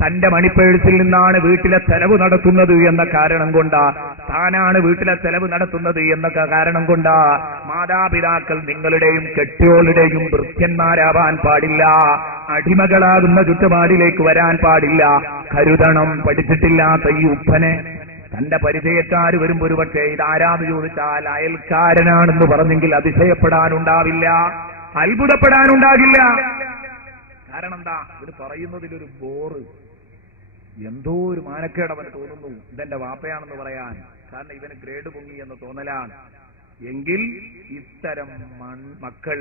തന്റെ മണിപ്പേഴ്സിൽ നിന്നാണ് വീട്ടിലെ ചെലവ് നടത്തുന്നത് എന്ന കാരണം കൊണ്ടാ, താനാണ് വീട്ടിലെ ചെലവ് നടത്തുന്നത് എന്ന കാരണം കൊണ്ടാ മാതാപിതാക്കൾ നിങ്ങളുടെയും കെട്ടിയോളുടെയും ഭൃത്യന്മാരാവാൻ പാടില്ല, അടിമകളാകുന്ന ചുറ്റുപാടിലേക്ക് വരാൻ പാടില്ല. കരുതണം. പഠിച്ചിട്ടില്ലാത്ത ഈ ഉപ്പനെ തന്റെ പരിചയക്കാര് വരുമ്പോ ഒരു പക്ഷേ ഇതാരാന്ന് ചോദിച്ചാൽ അയൽക്കാരനാണെന്ന് പറഞ്ഞെങ്കിൽ അതിശയപ്പെടാനുണ്ടാവില്ല, അത്ഭുതപ്പെടാനുണ്ടാകില്ല. കാരണം എന്താ? ഇത് പറയുന്നതിലൊരു ബോറ്, എന്തോ ഒരു മാനക്കേട് അവന് തോന്നുന്നു ഇതെന്റെ വാപ്പയാണെന്ന് പറയാൻ. കാരണം ഇവന് ഗ്രേഡ് പൊങ്ങി എന്ന് തോന്നലാണ്. എങ്കിൽ ഇത്തരം മക്കൾ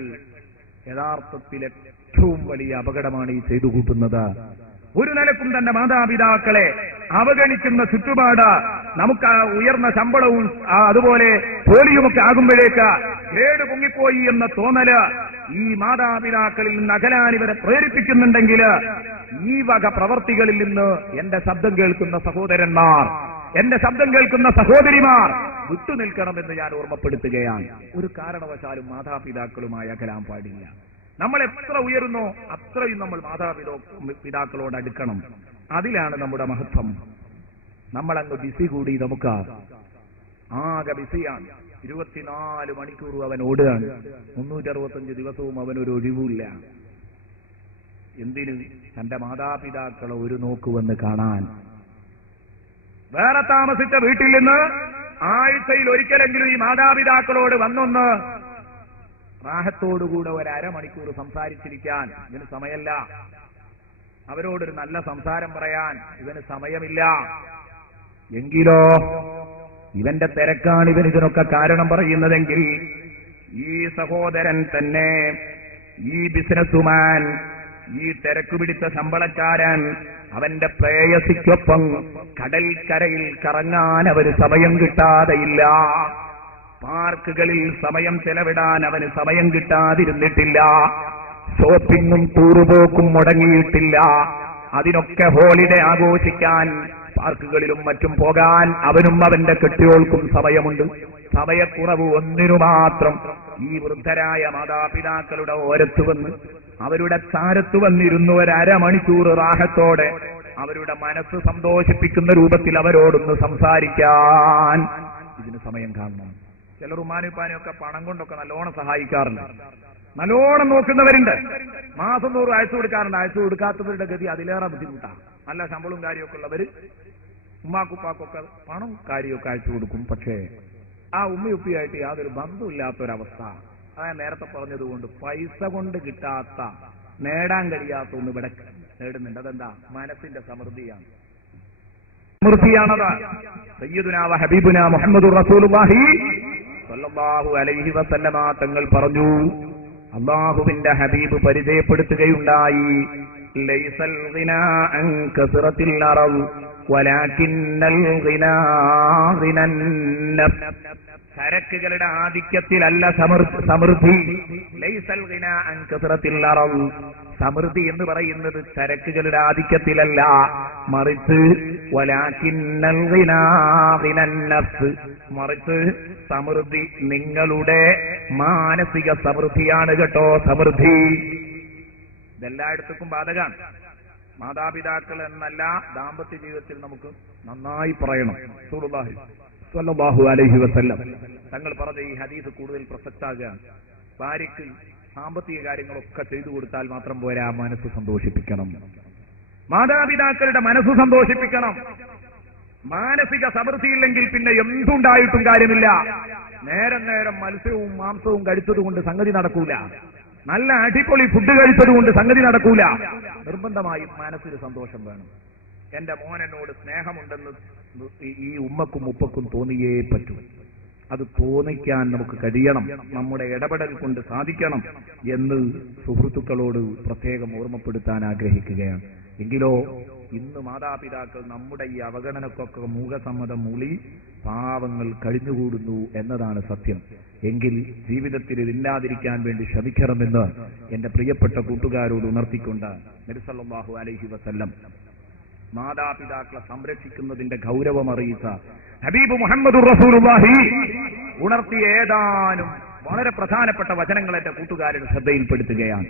യഥാർത്ഥത്തിൽ ഏറ്റവും വലിയ അപകടമാണ് ഈ ചെയ്തു കൂട്ടുന്നത്. ഒരു നിലക്കും തന്റെ മാതാപിതാക്കളെ അവഗണിക്കുന്ന ചുറ്റുപാട്, നമുക്ക് ഉയർന്ന ശമ്പളവും അതുപോലെ ജോലിയുമൊക്കെ ആകുമ്പോഴേക്ക് ഗ്രേഡ് പൊങ്ങിപ്പോയി എന്ന തോന്നല് ഈ മാതാപിതാക്കളിൽ നിന്ന് അകലാൻ ഇവരെ പ്രേരിപ്പിക്കുന്നുണ്ടെങ്കിൽ ഈ വക പ്രവർത്തികളിൽ നിന്ന് എന്റെ ശബ്ദം കേൾക്കുന്ന സഹോദരന്മാർ, എന്റെ ശബ്ദം കേൾക്കുന്ന സഹോദരിമാർ വിട്ടുനിൽക്കണമെന്ന് ഞാൻ ഓർമ്മപ്പെടുത്തുകയാണ്. ഒരു കാരണവശാലും മാതാപിതാക്കളുമായി അകലാൻ പാടില്ല. നമ്മൾ എത്ര ഉയരുന്നോ അത്രയും നമ്മൾ മാതാപിതാക്കളോട് അടുക്കണം. അതിലാണ് നമ്മുടെ മഹത്വം. നമ്മളങ്ങ് ബിസി കൂടി, നമുക്ക് ആകെ ബിസിയാണ്. 24 മണിക്കൂറും അവൻ ഓടുകയാണ്, 365 ദിവസവും അവനൊരു ഒഴിവില്ല. എന്തിന്? തന്റെ മാതാപിതാക്കളെ ഒരു നോക്കുവെന്ന് കാണാൻ. വേറെ താമസിച്ച വീട്ടിൽ നിന്ന് ആഴ്ചയിൽ ഒരിക്കലെങ്കിലും ഈ മാതാപിതാക്കളോട് വന്നൊന്ന് റാഹത്തോടുകൂടെ ഒരു അരമണിക്കൂർ സംസാരിച്ചിരിക്കാൻ ഇവന് സമയമല്ല. അവരോടൊരു നല്ല സംസാരം പറയാൻ ഇവന് സമയമില്ല. എങ്കിലോ ഇവന്റെ തിരക്കാണ് ഇവൻ ഇതിനൊക്കെ കാരണം പറയുന്നതെങ്കിൽ ഈ സഹോദരൻ തന്നെ, ഈ ബിസിനസ്സുമാൻ, ഈ തിരക്ക് പിടിച്ച ശമ്പളക്കാരൻ, അവന്റെ പ്രേയസിക്കൊപ്പം കടൽക്കരയിൽ കറങ്ങാൻ അവന് സമയം കിട്ടാതെയില്ല. പാർക്കുകളിൽ സമയം ചെലവിടാൻ അവന് സമയം കിട്ടാതിരുന്നിട്ടില്ല. ഷോപ്പിങ്ങും ടൂറുപോക്കും മുടങ്ങിയിട്ടില്ല. അതിനൊക്കെ ഹോളിഡേ ആഘോഷിക്കാൻ പാർക്കുകളിലും മറ്റും പോകാൻ അവനും അവന്റെ കെട്ടിയോൾക്കും സമയമുണ്ട്. സമയക്കുറവ് ഒന്നിനു മാത്രം ഈ വൃദ്ധരായ മാതാപിതാക്കളുടെ ഓരത്ത് വന്ന് അവരുടെ ചാരത്ത് വന്നിരുന്നു ഒരു അരമണിക്കൂർ റാഹത്തോടെ അവരുടെ മനസ്സ് സന്തോഷിപ്പിക്കുന്ന രൂപത്തിൽ അവരോടൊന്ന് സംസാരിക്കാൻ ഇതിന് സമയം കാണണം. ചിലർ ഉമ്മാനുപ്പാനും ഒക്കെ പണം കൊണ്ടൊക്കെ നല്ലോണം സഹായിക്കാറുണ്ട്, നല്ലോണം നോക്കുന്നവരുണ്ട്. മാസം 100 അയച്ചു കൊടുക്കാറുണ്ട്. അയച്ചു കൊടുക്കാത്തവരുടെ ഗതി അതിലേറെ ബുദ്ധിമുട്ടാണ്. നല്ല ശമ്പളവും കാര്യമൊക്കെ ഉള്ളവര് ഉമ്മാക്കുപ്പാക്കൊക്കെ പണം കാര്യമൊക്കെ അയച്ചു കൊടുക്കും. പക്ഷേ ആ ഉമ്മയുപ്പിയായിട്ട് യാതൊരു ബന്ധമില്ലാത്തൊരവസ്ഥ. അതായത് നേരത്തെ പറഞ്ഞതുകൊണ്ട് പൈസ കൊണ്ട് കിട്ടാത്ത, നേടാൻ കഴിയാത്ത ഒന്ന് ഇവിടെ നേടുന്നുണ്ട്. അതെന്താ? മനസ്സിന്റെ സമൃദ്ധിയാണ്. സമൃദ്ധിയാണത്. സയ്യിദുനാ വ ഹബീബുനാ മുഹമ്മദുർ റസൂലുള്ളാഹി സ്വല്ലല്ലാഹു അലൈഹി വസല്ലമ തങ്ങൾ പറഞ്ഞു, അല്ലാഹുവിന്റെ ഹബീബ് പരിചയപ്പെടുത്തുകയുണ്ടായി, ലൈസൽ ഗിനാ അൻ കസറത്തിൽ അറദ് വലാകിന്നൽ ഗിനാ ഗിനൻ നഫ്സ്. ചരക്കുകളുടെ ആധിക്യത്തിലല്ല സമൃദ്ധി. ലൈസൽ ഗിനാ അൻ കസറത്തിൽ അറദ്, സമൃദ്ധി എന്ന് പറയുന്നത് ചരക്കുകളുടെ ആധിക്യത്തിലല്ല, മറിച്ച് വലാകിന്നൽ ഗിനാ ഗിനൻ നഫ്സ്, മറിച്ച് സമൃദ്ധി നിങ്ങളുടെ മാനസിക സമൃദ്ധിയാണ് കേട്ടോ. സമൃദ്ധി ഇതെല്ലായിടത്തും ബാധകമാണ്. മാതാപിതാക്കൾ എന്നല്ല, ദാമ്പത്യ ജീവിതത്തിൽ നമുക്ക് നന്നായി പറയണം. റസൂലുള്ളാഹി സ്വല്ലല്ലാഹു അലൈഹി വസല്ലം തങ്ങൾ പറഞ്ഞ ഈ ഹദീസ് കൂടുതൽ പ്രസക്തമാകുകയാണ്. ഭാര്യയ്ക്ക് സാമ്പത്തിക കാര്യങ്ങളൊക്കെ ചെയ്തു കൊടുത്താൽ മാത്രം പോരാ, മനസ്സ് സന്തോഷിപ്പിക്കണം. മാതാപിതാക്കളുടെ മനസ്സ് സന്തോഷിപ്പിക്കണം. മാനസിക സമൃദ്ധിയില്ലെങ്കിൽ പിന്നെ എന്തുണ്ടായിട്ടും കാര്യമില്ല. നേരം മത്സ്യവും മാംസവും കഴിച്ചതുകൊണ്ട് സംഗതി നടക്കൂല. നല്ല അടിപൊളി ഫുഡ് കഴിച്ചതുകൊണ്ട് സംഗതി നടക്കൂല. നിർബന്ധമായും മനസ്സിന് സന്തോഷം വേണം. എന്റെ മോനോട് സ്നേഹമുണ്ടെന്ന് ഈ ഉമ്മക്കും ഉപ്പക്കും തോന്നിയേ പറ്റൂ. അത് തോന്നിക്കാൻ നമുക്ക് കഴിയണം, നമ്മുടെ ഇടപെടൽ കൊണ്ട് സാധിക്കണം എന്ന് സുഹൃത്തുക്കളോട് പ്രത്യേകം ഓർമ്മപ്പെടുത്താൻ ആഗ്രഹിക്കുകയാണ്. എങ്കിലോ ഇന്ന് മാതാപിതാക്കൾ നമ്മുടെ ഈ അവഗണനക്കൊക്കെ മൂകസമ്മതം മൂളി പാവങ്ങൾ കഴിഞ്ഞുകൂടുന്നു എന്നതാണ് സത്യം. എങ്കിൽ ജീവിതത്തിൽ ഇതില്ലാതിരിക്കാൻ വേണ്ടി ശ്രമിക്കണമെന്ന് എന്റെ പ്രിയപ്പെട്ട കൂട്ടുകാരോട് ഉണർത്തിക്കൊണ്ട് നബി സല്ലല്ലാഹു അലൈഹി വസല്ലം മാതാപിതാക്കളെ സംരക്ഷിക്കുന്നതിന്റെ ഗൗരവം അറിയിച്ച ഹബീബ് മുഹമ്മദുർ റസൂലുള്ളാഹി ഉണർത്തിയ ഏതാനും വളരെ പ്രധാനപ്പെട്ട വചനങ്ങൾ എന്റെ കൂട്ടുകാരുടെ ശ്രദ്ധയിൽപ്പെടുത്തുകയാണ്.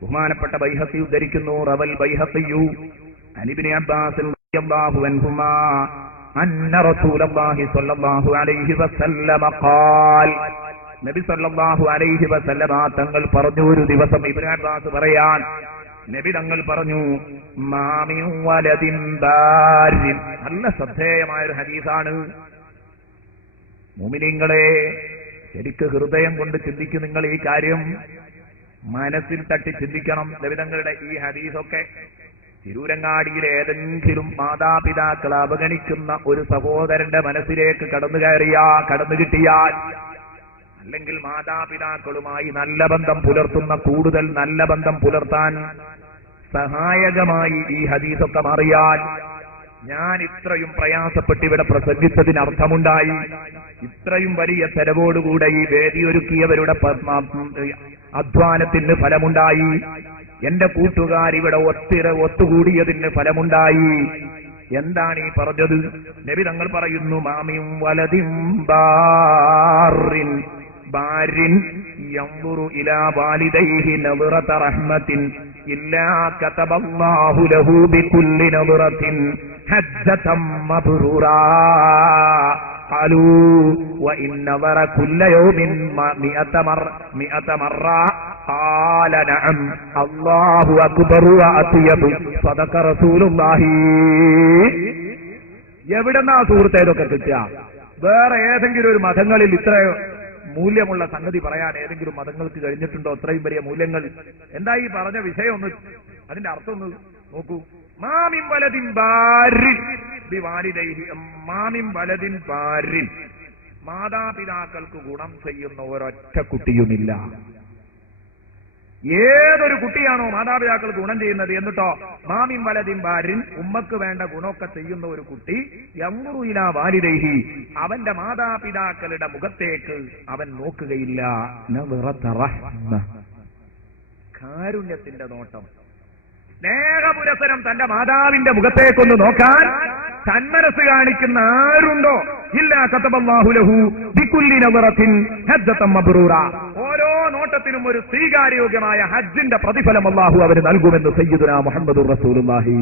ബഹുമാനപ്പെട്ട ബൈഹഖി ഉദ്ധരിക്കുന്നു, റവൽ ബൈഹഖിയു عن ابن عباس رضي الله عنهما أن رسول الله صلى الله عليه وسلم قال നബി സല്ലല്ലാഹു അലൈഹി വസല്ലമ തങ്ങൾ പറഞ്ഞു, ഒരു ദിവസം ഇബ്നു അബ്ബാസ് പറയാൻ, നബി തങ്ങൾ പറഞ്ഞു, മാമിൻ വലദിൻ ബാരിൻ. നല്ല ശ്രദ്ധേയമായ ഒരു ഹദീസാണ്. മുഅ്മിനീങ്ങളെ, ശരിക്ക് ഹൃദയം കൊണ്ട് ചിന്തിക്കും നിങ്ങൾ ഈ കാര്യം, മനസ്സിൽ തട്ടി ചിന്തിക്കണം. നബി തങ്ങളുടെ ഈ ഹദീസൊക്കെ തിരൂരങ്ങാടിയിൽ ഏതെങ്കിലും മാതാപിതാക്കൾ അവഗണിക്കുന്ന ഒരു സഹോദരന്റെ മനസ്സിലേക്ക് കടന്നു കിട്ടിയാൽ, അല്ലെങ്കിൽ മാതാപിതാക്കളുമായി നല്ല ബന്ധം പുലർത്തുന്ന, കൂടുതൽ നല്ല ബന്ധം പുലർത്താൻ സഹായകമായി ഈ ഹദീസൊക്കെ മാറിയാൽ, ഞാൻ ഇത്രയും പ്രയാസപ്പെട്ട് ഇവിടെ പ്രസംഗിച്ചതിന് അർത്ഥമുണ്ടായി. ഇത്രയും വലിയ ചെലവോടുകൂടെ ഈ വേദിയൊരുക്കിയവരുടെ അധ്വാനത്തിന് ഫലമുണ്ടായി. എന്റെ കൂട്ടുകാരിവിടെ ഒത്തുകൂടിയതിന് ഫലമുണ്ടായി. എന്താണ് ഈ പറഞ്ഞത്? നബി തങ്ങൾ പറയുന്നു, മാമിൻ വലദിൻ ബാരിൻ യൻദുറു ഇലാ വാലിദൈഹി നദറത റഹ്മത്തിൻ ഇല്ലാ കതബല്ലാഹു ലഹു ബികുല്ലി നദറത്തിൻ ഹജ്ജതൻ മബ്റൂറാ. ഖാലൂ വഇൻ നദറ കുല്ല യൗമിൻ മിഅത മറ. ഖാല നഅം അല്ലാഹു അക്ബർ വഅത്യബ് സദഖ റസൂലുള്ളാഹി. എവിടെന്നാ സുഹൃത്തേ ഇതൊക്കെ കിട്ടുക? വേറെ ഏതെങ്കിലും ഒരു മതങ്ങളിൽ ഇത്ര മൂല്യമുള്ള സംഗതി പറയാൻ ഏതെങ്കിലും മതങ്ങൾക്ക് കഴിഞ്ഞിട്ടുണ്ടോ? അത്രയും വലിയ മൂല്യങ്ങൾ. എന്താ ഈ പറഞ്ഞ വിഷയം? ഒന്ന് അതിന്റെ അർത്ഥം ഒന്ന് നോക്കൂ. മാമിൻ വലദിൻ ബാരിൻ ബിവാലിദൈഹി. മാമിൻ വലദിൻ ബാരിൻ, മാതാപിതാക്കൾക്ക് ഗുണം ചെയ്യുന്ന ഒരൊറ്റ കുട്ടിയുമില്ല. ഏതൊരു കുട്ടിയാണോ മാതാപിതാക്കൾക്ക് ഗുണം ചെയ്യുന്നത്, എന്നിട്ടോ മാമിൻ വലദിൻ ബാരിൻ, ഉമ്മക്ക് വേണ്ട ഗുണമൊക്കെ ചെയ്യുന്ന ഒരു കുട്ടി, യൻദുറു ഇലാ വാലിദൈഹി, അവന്റെ മാതാപിതാക്കളുടെ മുഖത്തേക്ക് അവൻ നോക്കുകയില്ല. നദറത റഹ്മ, കാരുണ്യത്തിന്റെ നോട്ടം, സ്നേഹപുരസരം തന്റെ മാതാവിന്റെ മുഖത്തേക്കൊന്ന് നോക്കാൻ സന്മനസ് കാണിക്കുന്ന ആരുണ്ടോ? ഇല്ലാ കതബല്ലാഹു ലഹു ബികുല്ലി നദറത്തിൻ ഹജ്ജതൻ മബ്റൂറ. ഓരോ നോട്ടത്തിനും ഒരു സ്വീകാര്യോഗ്യമായ ഹജ്ജിന്റെ പ്രതിഫലം അല്ലാഹു അവന് നൽകുമെന്ന് സയ്യിദുനാ മുഹമ്മദുർ റസൂലുള്ളാഹി.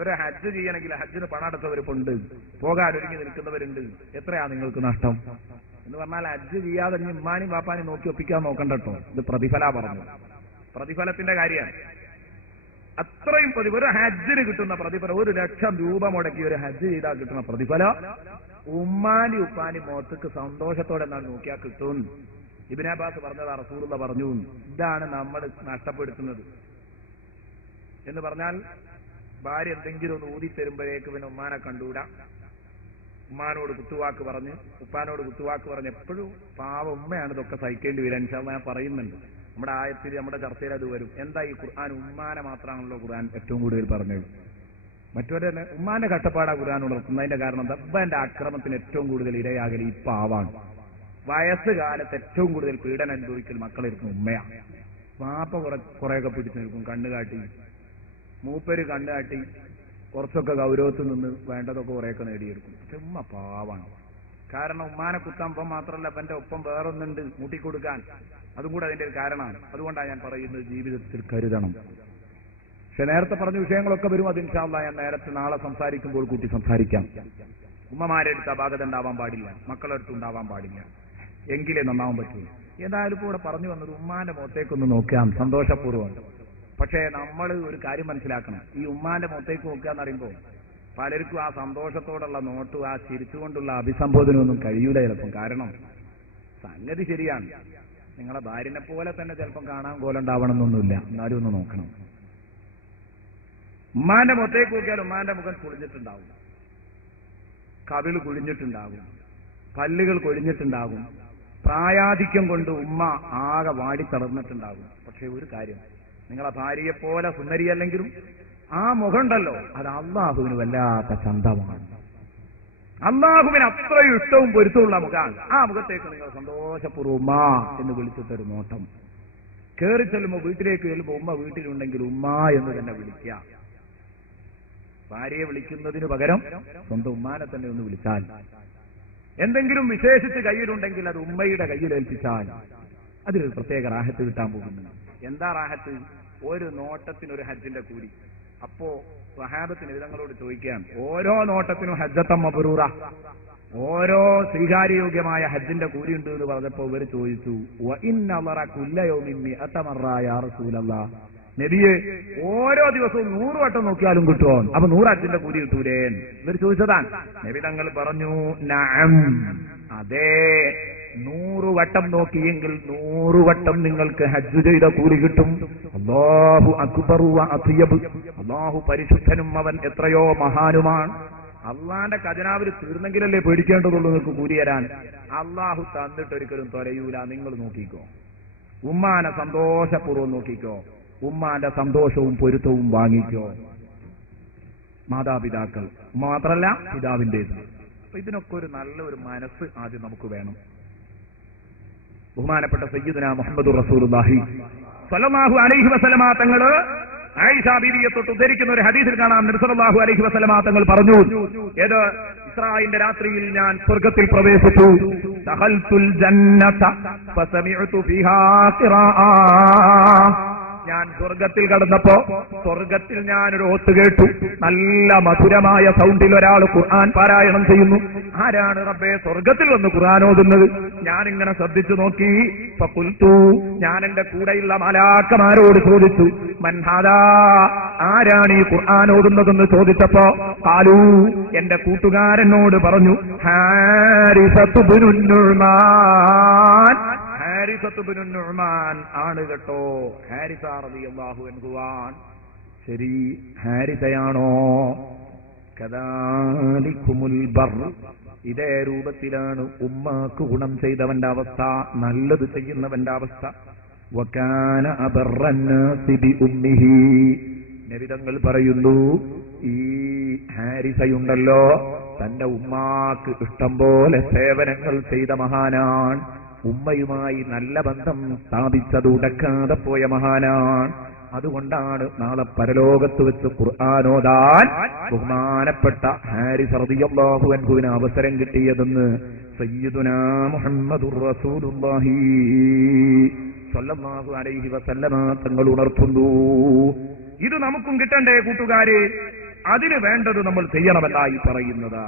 ഒരു ഹജ്ജ് ചെയ്യണമെങ്കിൽ ഹജ്ജിന് പണമടച്ചവരുണ്ട്, പോകാൻ ഒരുങ്ങി നിൽക്കുന്നവരുണ്ട്. എത്രയാ നിങ്ങൾക്ക് നഷ്ടം എന്ന് പറഞ്ഞാൽ, ഹജ്ജ് ചെയ്യാതെ ഇമ്മാനും പാപ്പാനും നോക്കി ഒപ്പിക്കാൻ നോക്കണ്ട കേട്ടോ. ഇത് പ്രതിഫല പറഞ്ഞു, പ്രതിഫലത്തിന്റെ കാര്യമാണ്. അത്രയും ഒരു ഹജ്ജിന് കിട്ടുന്ന പ്രതിഫലം, 1,00,000 രൂപ മുടക്കി ഒരു ഹജ്ജ് ചെയ്താൽ കിട്ടുന്ന പ്രതിഫലം ഉമ്മാനി ഉപ്പാനി മുഖത്തേക്ക് സന്തോഷത്തോടെ എന്നാൽ നോക്കിയാൽ കിട്ടും. ഇബ്നു അബ്ബാസ് പറഞ്ഞതാ, റസൂലുള്ള പറഞ്ഞു, ഇതാണ് നമ്മൾ നഷ്ടപ്പെടുത്തുന്നത് എന്ന് പറഞ്ഞാൽ, ഭാര്യ എന്തെങ്കിലും ഒന്ന് ഊതിത്തരുമ്പോഴേക്ക് പിന്നെ ഉമ്മാനെ കണ്ടൂടാ, ഉമ്മാനോട് കുത്തുവാക്ക് പറഞ്ഞ് ഉപ്പാനോട് കുത്തുവാക്ക് പറഞ്ഞ് എപ്പോഴും പാവ ഉമ്മയാണ് ഇതൊക്കെ സഹിക്കേണ്ടി വരിക. ഇൻഷാ അല്ലാഹ് ഞാൻ പറയുന്നുണ്ട്, നമ്മുടെ ആയത്തിൽ നമ്മുടെ ചർച്ചയിൽ അത് വരും. എന്താ ഈ ഖുർആൻ ഉമ്മാനെ മാത്രമാണല്ലോ ഖുർആൻ ഏറ്റവും കൂടുതൽ പറഞ്ഞത്. മറ്റൊരു ഉമ്മാന്റെ കട്ടപ്പാടാ ഖുർആൻ ഉണർത്തുന്നതിന്റെ കാരണം ദബ്ബന്റെ ആക്രമണത്തിന് ഏറ്റവും കൂടുതൽ ഇരയാകൽ ഈ പാവാണ്. വയസ്സുകാലത്ത് ഏറ്റവും കൂടുതൽ പീഡനം അനുഭവിക്കൽ മക്കളിരിക്കും ഉമ്മയാണ്. പാപ്പ കുറെയൊക്കെ പിടിച്ചു നിൽക്കും, കണ്ണുകാട്ടി, മൂപ്പര് കണ്ണുകാട്ടി കുറച്ചൊക്കെ ഗൗരവത്തിൽ നിന്ന് വേണ്ടതൊക്കെ കുറെയൊക്കെ നേടിയെടുക്കും. പക്ഷെ ഉമ്മ പാവാണ്. കാരണം ഉമ്മാനെ കുത്താൻ മാത്രമല്ല, എന്റെ ഒപ്പം വേറൊന്നുണ്ട് മൂട്ടിക്കൊടുക്കാൻ, അതും കൂടെ അതിന്റെ ഒരു കാരണമാണ്. അതുകൊണ്ടാണ് ഞാൻ പറയുന്നത്, ജീവിതത്തിൽ കരുതണം. പക്ഷെ നേരത്തെ പറഞ്ഞ വിഷയങ്ങളൊക്കെ വരും, അത് ഇൻഷാ അല്ലാഹ് ഞാൻ നേരത്തെ നാളെ സംസാരിക്കുമ്പോൾ കൂട്ടി സംസാരിക്കാം. ഉമ്മമാരെ അടുത്ത് അപാകത ഉണ്ടാവാൻ പാടില്ല, മക്കളെടുത്ത് ഉണ്ടാവാൻ പാടില്ല, എങ്കിലേ നന്നാവാൻ പറ്റൂ. ഏതായാലും ഇപ്പോൾ ഇവിടെ പറഞ്ഞു വന്നത് ഉമ്മാന്റെ മുഖത്തേക്കൊന്ന് നോക്കാം സന്തോഷപൂർവ്വം. പക്ഷേ നമ്മൾ ഒരു കാര്യം മനസ്സിലാക്കണം, ഈ ഉമ്മാന്റെ മുഖത്തേക്ക് നോക്കുക എന്ന് പറയുമ്പോൾ പലർക്കും ആ സന്തോഷത്തോടുള്ള നോട്ടും ആ ചിരിച്ചുകൊണ്ടുള്ള അഭിസംബോധനയൊന്നും കഴിയൂല ചിലപ്പം. കാരണം സംഗതി ശരിയാണ്, നിങ്ങളെ ഭാര്യനെ പോലെ തന്നെ ചിലപ്പം കാണാൻ കോലുണ്ടാവണമെന്നൊന്നുമില്ല, എന്നാലും ഒന്ന് നോക്കണം. ഉമ്മാന്റെ മുഖത്തേക്ക് നോക്കിയാൽ ഉമ്മാന്റെ മുഖം കുളിഞ്ഞിട്ടുണ്ടാവും, കവിള് കുഴിഞ്ഞിട്ടുണ്ടാകും, പല്ലുകൾ കൊഴിഞ്ഞിട്ടുണ്ടാകും, പ്രായാധിക്യം കൊണ്ട് ഉമ്മ ആകെ വാടിത്തളർന്നിട്ടുണ്ടാകും. പക്ഷെ ഒരു കാര്യം, നിങ്ങളെ ഭാര്യയെ പോലെ സുന്ദരിയല്ലെങ്കിലും ആ മുഖമുണ്ടല്ലോ, അത് അള്ളാഹുവിന് വല്ലാത്ത ചന്തമാണ്. അള്ളാഹുവിന് അത്രയും ഇഷ്ടവും പൊരുത്തമുള്ള മുഖമാണ്. ആ മുഖത്തേക്ക് നിങ്ങൾ സന്തോഷപൂർവ്വം ഉമ്മ എന്ന് വിളിച്ചിട്ടൊരു നോട്ടം. കയറി ചെല്ലുമ്പോൾ, വീട്ടിലേക്ക് ചെല്ലുമ്പോൾ ഉമ്മ വീട്ടിലുണ്ടെങ്കിൽ ഉമ്മ എന്ന് തന്നെ വിളിക്കുക. ഭാര്യയെ വിളിക്കുന്നതിന് പകരം സ്വന്തം ഉമ്മാനെ തന്നെ ഒന്ന് വിളിച്ചാൽ, എന്തെങ്കിലും വിശേഷിച്ച് കയ്യിലുണ്ടെങ്കിൽ അത് ഉമ്മയുടെ കയ്യിലേൽപ്പിച്ചാൽ അതിലൊരു പ്രത്യേക റാഹത്ത് കിട്ടാൻ പോകുന്നു. എന്താ റാഹത്ത്? ഒരു നോട്ടത്തിനൊരു ഹജ്ജിന്റെ കൂലി. അപ്പോ സ്വഹാബത്തിന് ഇതങ്ങളോട് ചോദിക്കാൻ, ഓരോ നോട്ടത്തിനും ഹജ്ജത്തം മബ്റൂറ, ഓരോ സ്വീകാര്യയോഗ്യമായ ഹജ്ജിന്റെ കൂലിയുണ്ട് എന്ന് പറഞ്ഞപ്പോ ഇവർ ചോദിച്ചു, വ ഇന്ന അളറ കുല്ല യൗമിൻ മിഅത മറ യാ റസൂലല്ലാഹ്, നബിയെ ഓരോ ദിവസവും 100 വട്ടം നോക്കിയാലും കിട്ടുമോ? അപ്പൊ 100 ഹജ്ജിന്റെ കൂലി കിട്ടൂലേ? ഇവർ ചോദിച്ചതാണ്. നബി തങ്ങൾ പറഞ്ഞു, നഅം, അതെ, 100 വട്ടം നോക്കിയെങ്കിൽ 100 വട്ടം നിങ്ങൾക്ക് ഹജ്ജ് ചെയ്ത കൂലി കിട്ടും. അല്ലാഹു അക്ബറു വ അത്യബ്, അല്ലാഹു പരിശുദ്ധനും അവൻ എത്രയോ മഹാനുമാണ്. അള്ളാന്റെ ഖജനാവിൽ തീർന്നെങ്കിലല്ലേ പേടിക്കേണ്ടതുള്ളൂ നിങ്ങൾക്ക് കൂലി തരാൻ. അള്ളാഹു തന്നിട്ട് ഒരിക്കലും തൊലയൂല. നിങ്ങൾ നോക്കിക്കോ, ഉമ്മാനെ സന്തോഷപൂർവ്വം നോക്കിക്കോ, ഉമ്മാന്റെ സന്തോഷവും പൊരുത്തവും വാങ്ങിക്കോ. മാതാപിതാക്കൾ മാത്രല്ല പിതാവിന്റേത്. ഇതിനൊക്കെ ഒരു നല്ലൊരു മനസ്സ് ആദ്യം നമുക്ക് വേണം. ബഹുമാനപ്പെട്ട സയ്യിദുനാ മുഹമ്മദുർ റസൂലുള്ളാഹി സ്വല്ലല്ലാഹു അലൈഹി വസല്ലമ തങ്ങള് ആയിഷ ബീവിയെ തൊട്ട് ഉദ്ധരിക്കുന്ന ഒരു ഹദീസിൽ കാണാം, നബി സല്ലല്ലാഹു അലൈഹി വസല്ലമ തങ്ങൾ പറഞ്ഞു, ഏത് ഇസ്രായിന്റെ രാത്രിയിൽ ഞാൻ സ്വർഗ്ഗത്തിൽ പ്രവേശിച്ചു. ദഖൽതുൽ ജന്നത ഫസമിഅതു ഫീഹാ ഖിറാഅ, ഞാൻ സ്വർഗത്തിൽ കടന്നപ്പോ സ്വർഗത്തിൽ ഞാനൊരു ഓത്ത് കേട്ടു. നല്ല മധുരമായ സൗണ്ടിൽ ഒരാൾ ഖുർആൻ പാരായണം ചെയ്യുന്നു. ആരാണ് റബ്ബേ സ്വർഗത്തിൽ വന്ന് ഖുർആൻ ഓതുന്നത്? ഞാനിങ്ങനെ ശ്രദ്ധിച്ചു നോക്കി. ഫഖുൽതു, ഞാൻ എന്റെ കൂടെയുള്ള മലാക്കമാരോട് ചോദിച്ചു, മൻ ഹാദാ, ആരാണ് ഈ ഖുർആൻ ഓതുന്നതെന്ന് ചോദിച്ചപ്പോ ഖാലൂ, എന്റെ കൂട്ടുകാരനോട് പറഞ്ഞു, ഹാരിസത്തു ബിനു നുഅ്മാൻ, ഹാരിസത്തു ബിനു നുഅ്മാൻ ആണ് കേട്ടോ. ഹാരിസ റളിയല്ലാഹു അൻഹു ആണ്. ശരി, ഹാരിസയാണോ? കദാലികുമുൽ ബർ, ഇതേ രൂപത്തിലാണ് ഉമ്മാക്ക് ഗുണം ചെയ്തവന്റെ അവസ്ഥ, നല്ലത് ചെയ്യുന്നവന്റെ അവസ്ഥ. വകാന അബറന്നാസി ബി ഉമ്മിഹി, നബി തങ്ങൾ പറയുന്നു, ഈ ഹാരിസയുണ്ടല്ലോ തന്റെ ഉമ്മാക്ക് ഇഷ്ടം പോലെ സേവനങ്ങൾ ചെയ്ത മഹാനാണ്. ഉമ്മയുമായി നല്ല ബന്ധം സ്ഥാപിച്ചത് ഉടക്കാതെ പോയ മഹാനാണ്. അതുകൊണ്ടാണ് നാളെ പരലോകത്ത് വെച്ച് ഖുർആനോദാൻ ബഹുമാനപ്പെട്ട ഹാരിസ് റളിയല്ലാഹു അൻഹുവിന് അവസരം കിട്ടിയതെന്ന് സയ്യിദുനാ മുഹമ്മദുർ റസൂലുള്ളാഹി സ്വല്ലല്ലാഹു അലൈഹി വസല്ലമ തങ്ങൾ ഉണർത്തുന്നു. ഇത് നമുക്കും കിട്ടണ്ടേ കൂട്ടുകാരെ? അതിന് വേണ്ടത് നമ്മൾ ചെയ്യണമെന്നായി പറയുന്നത്.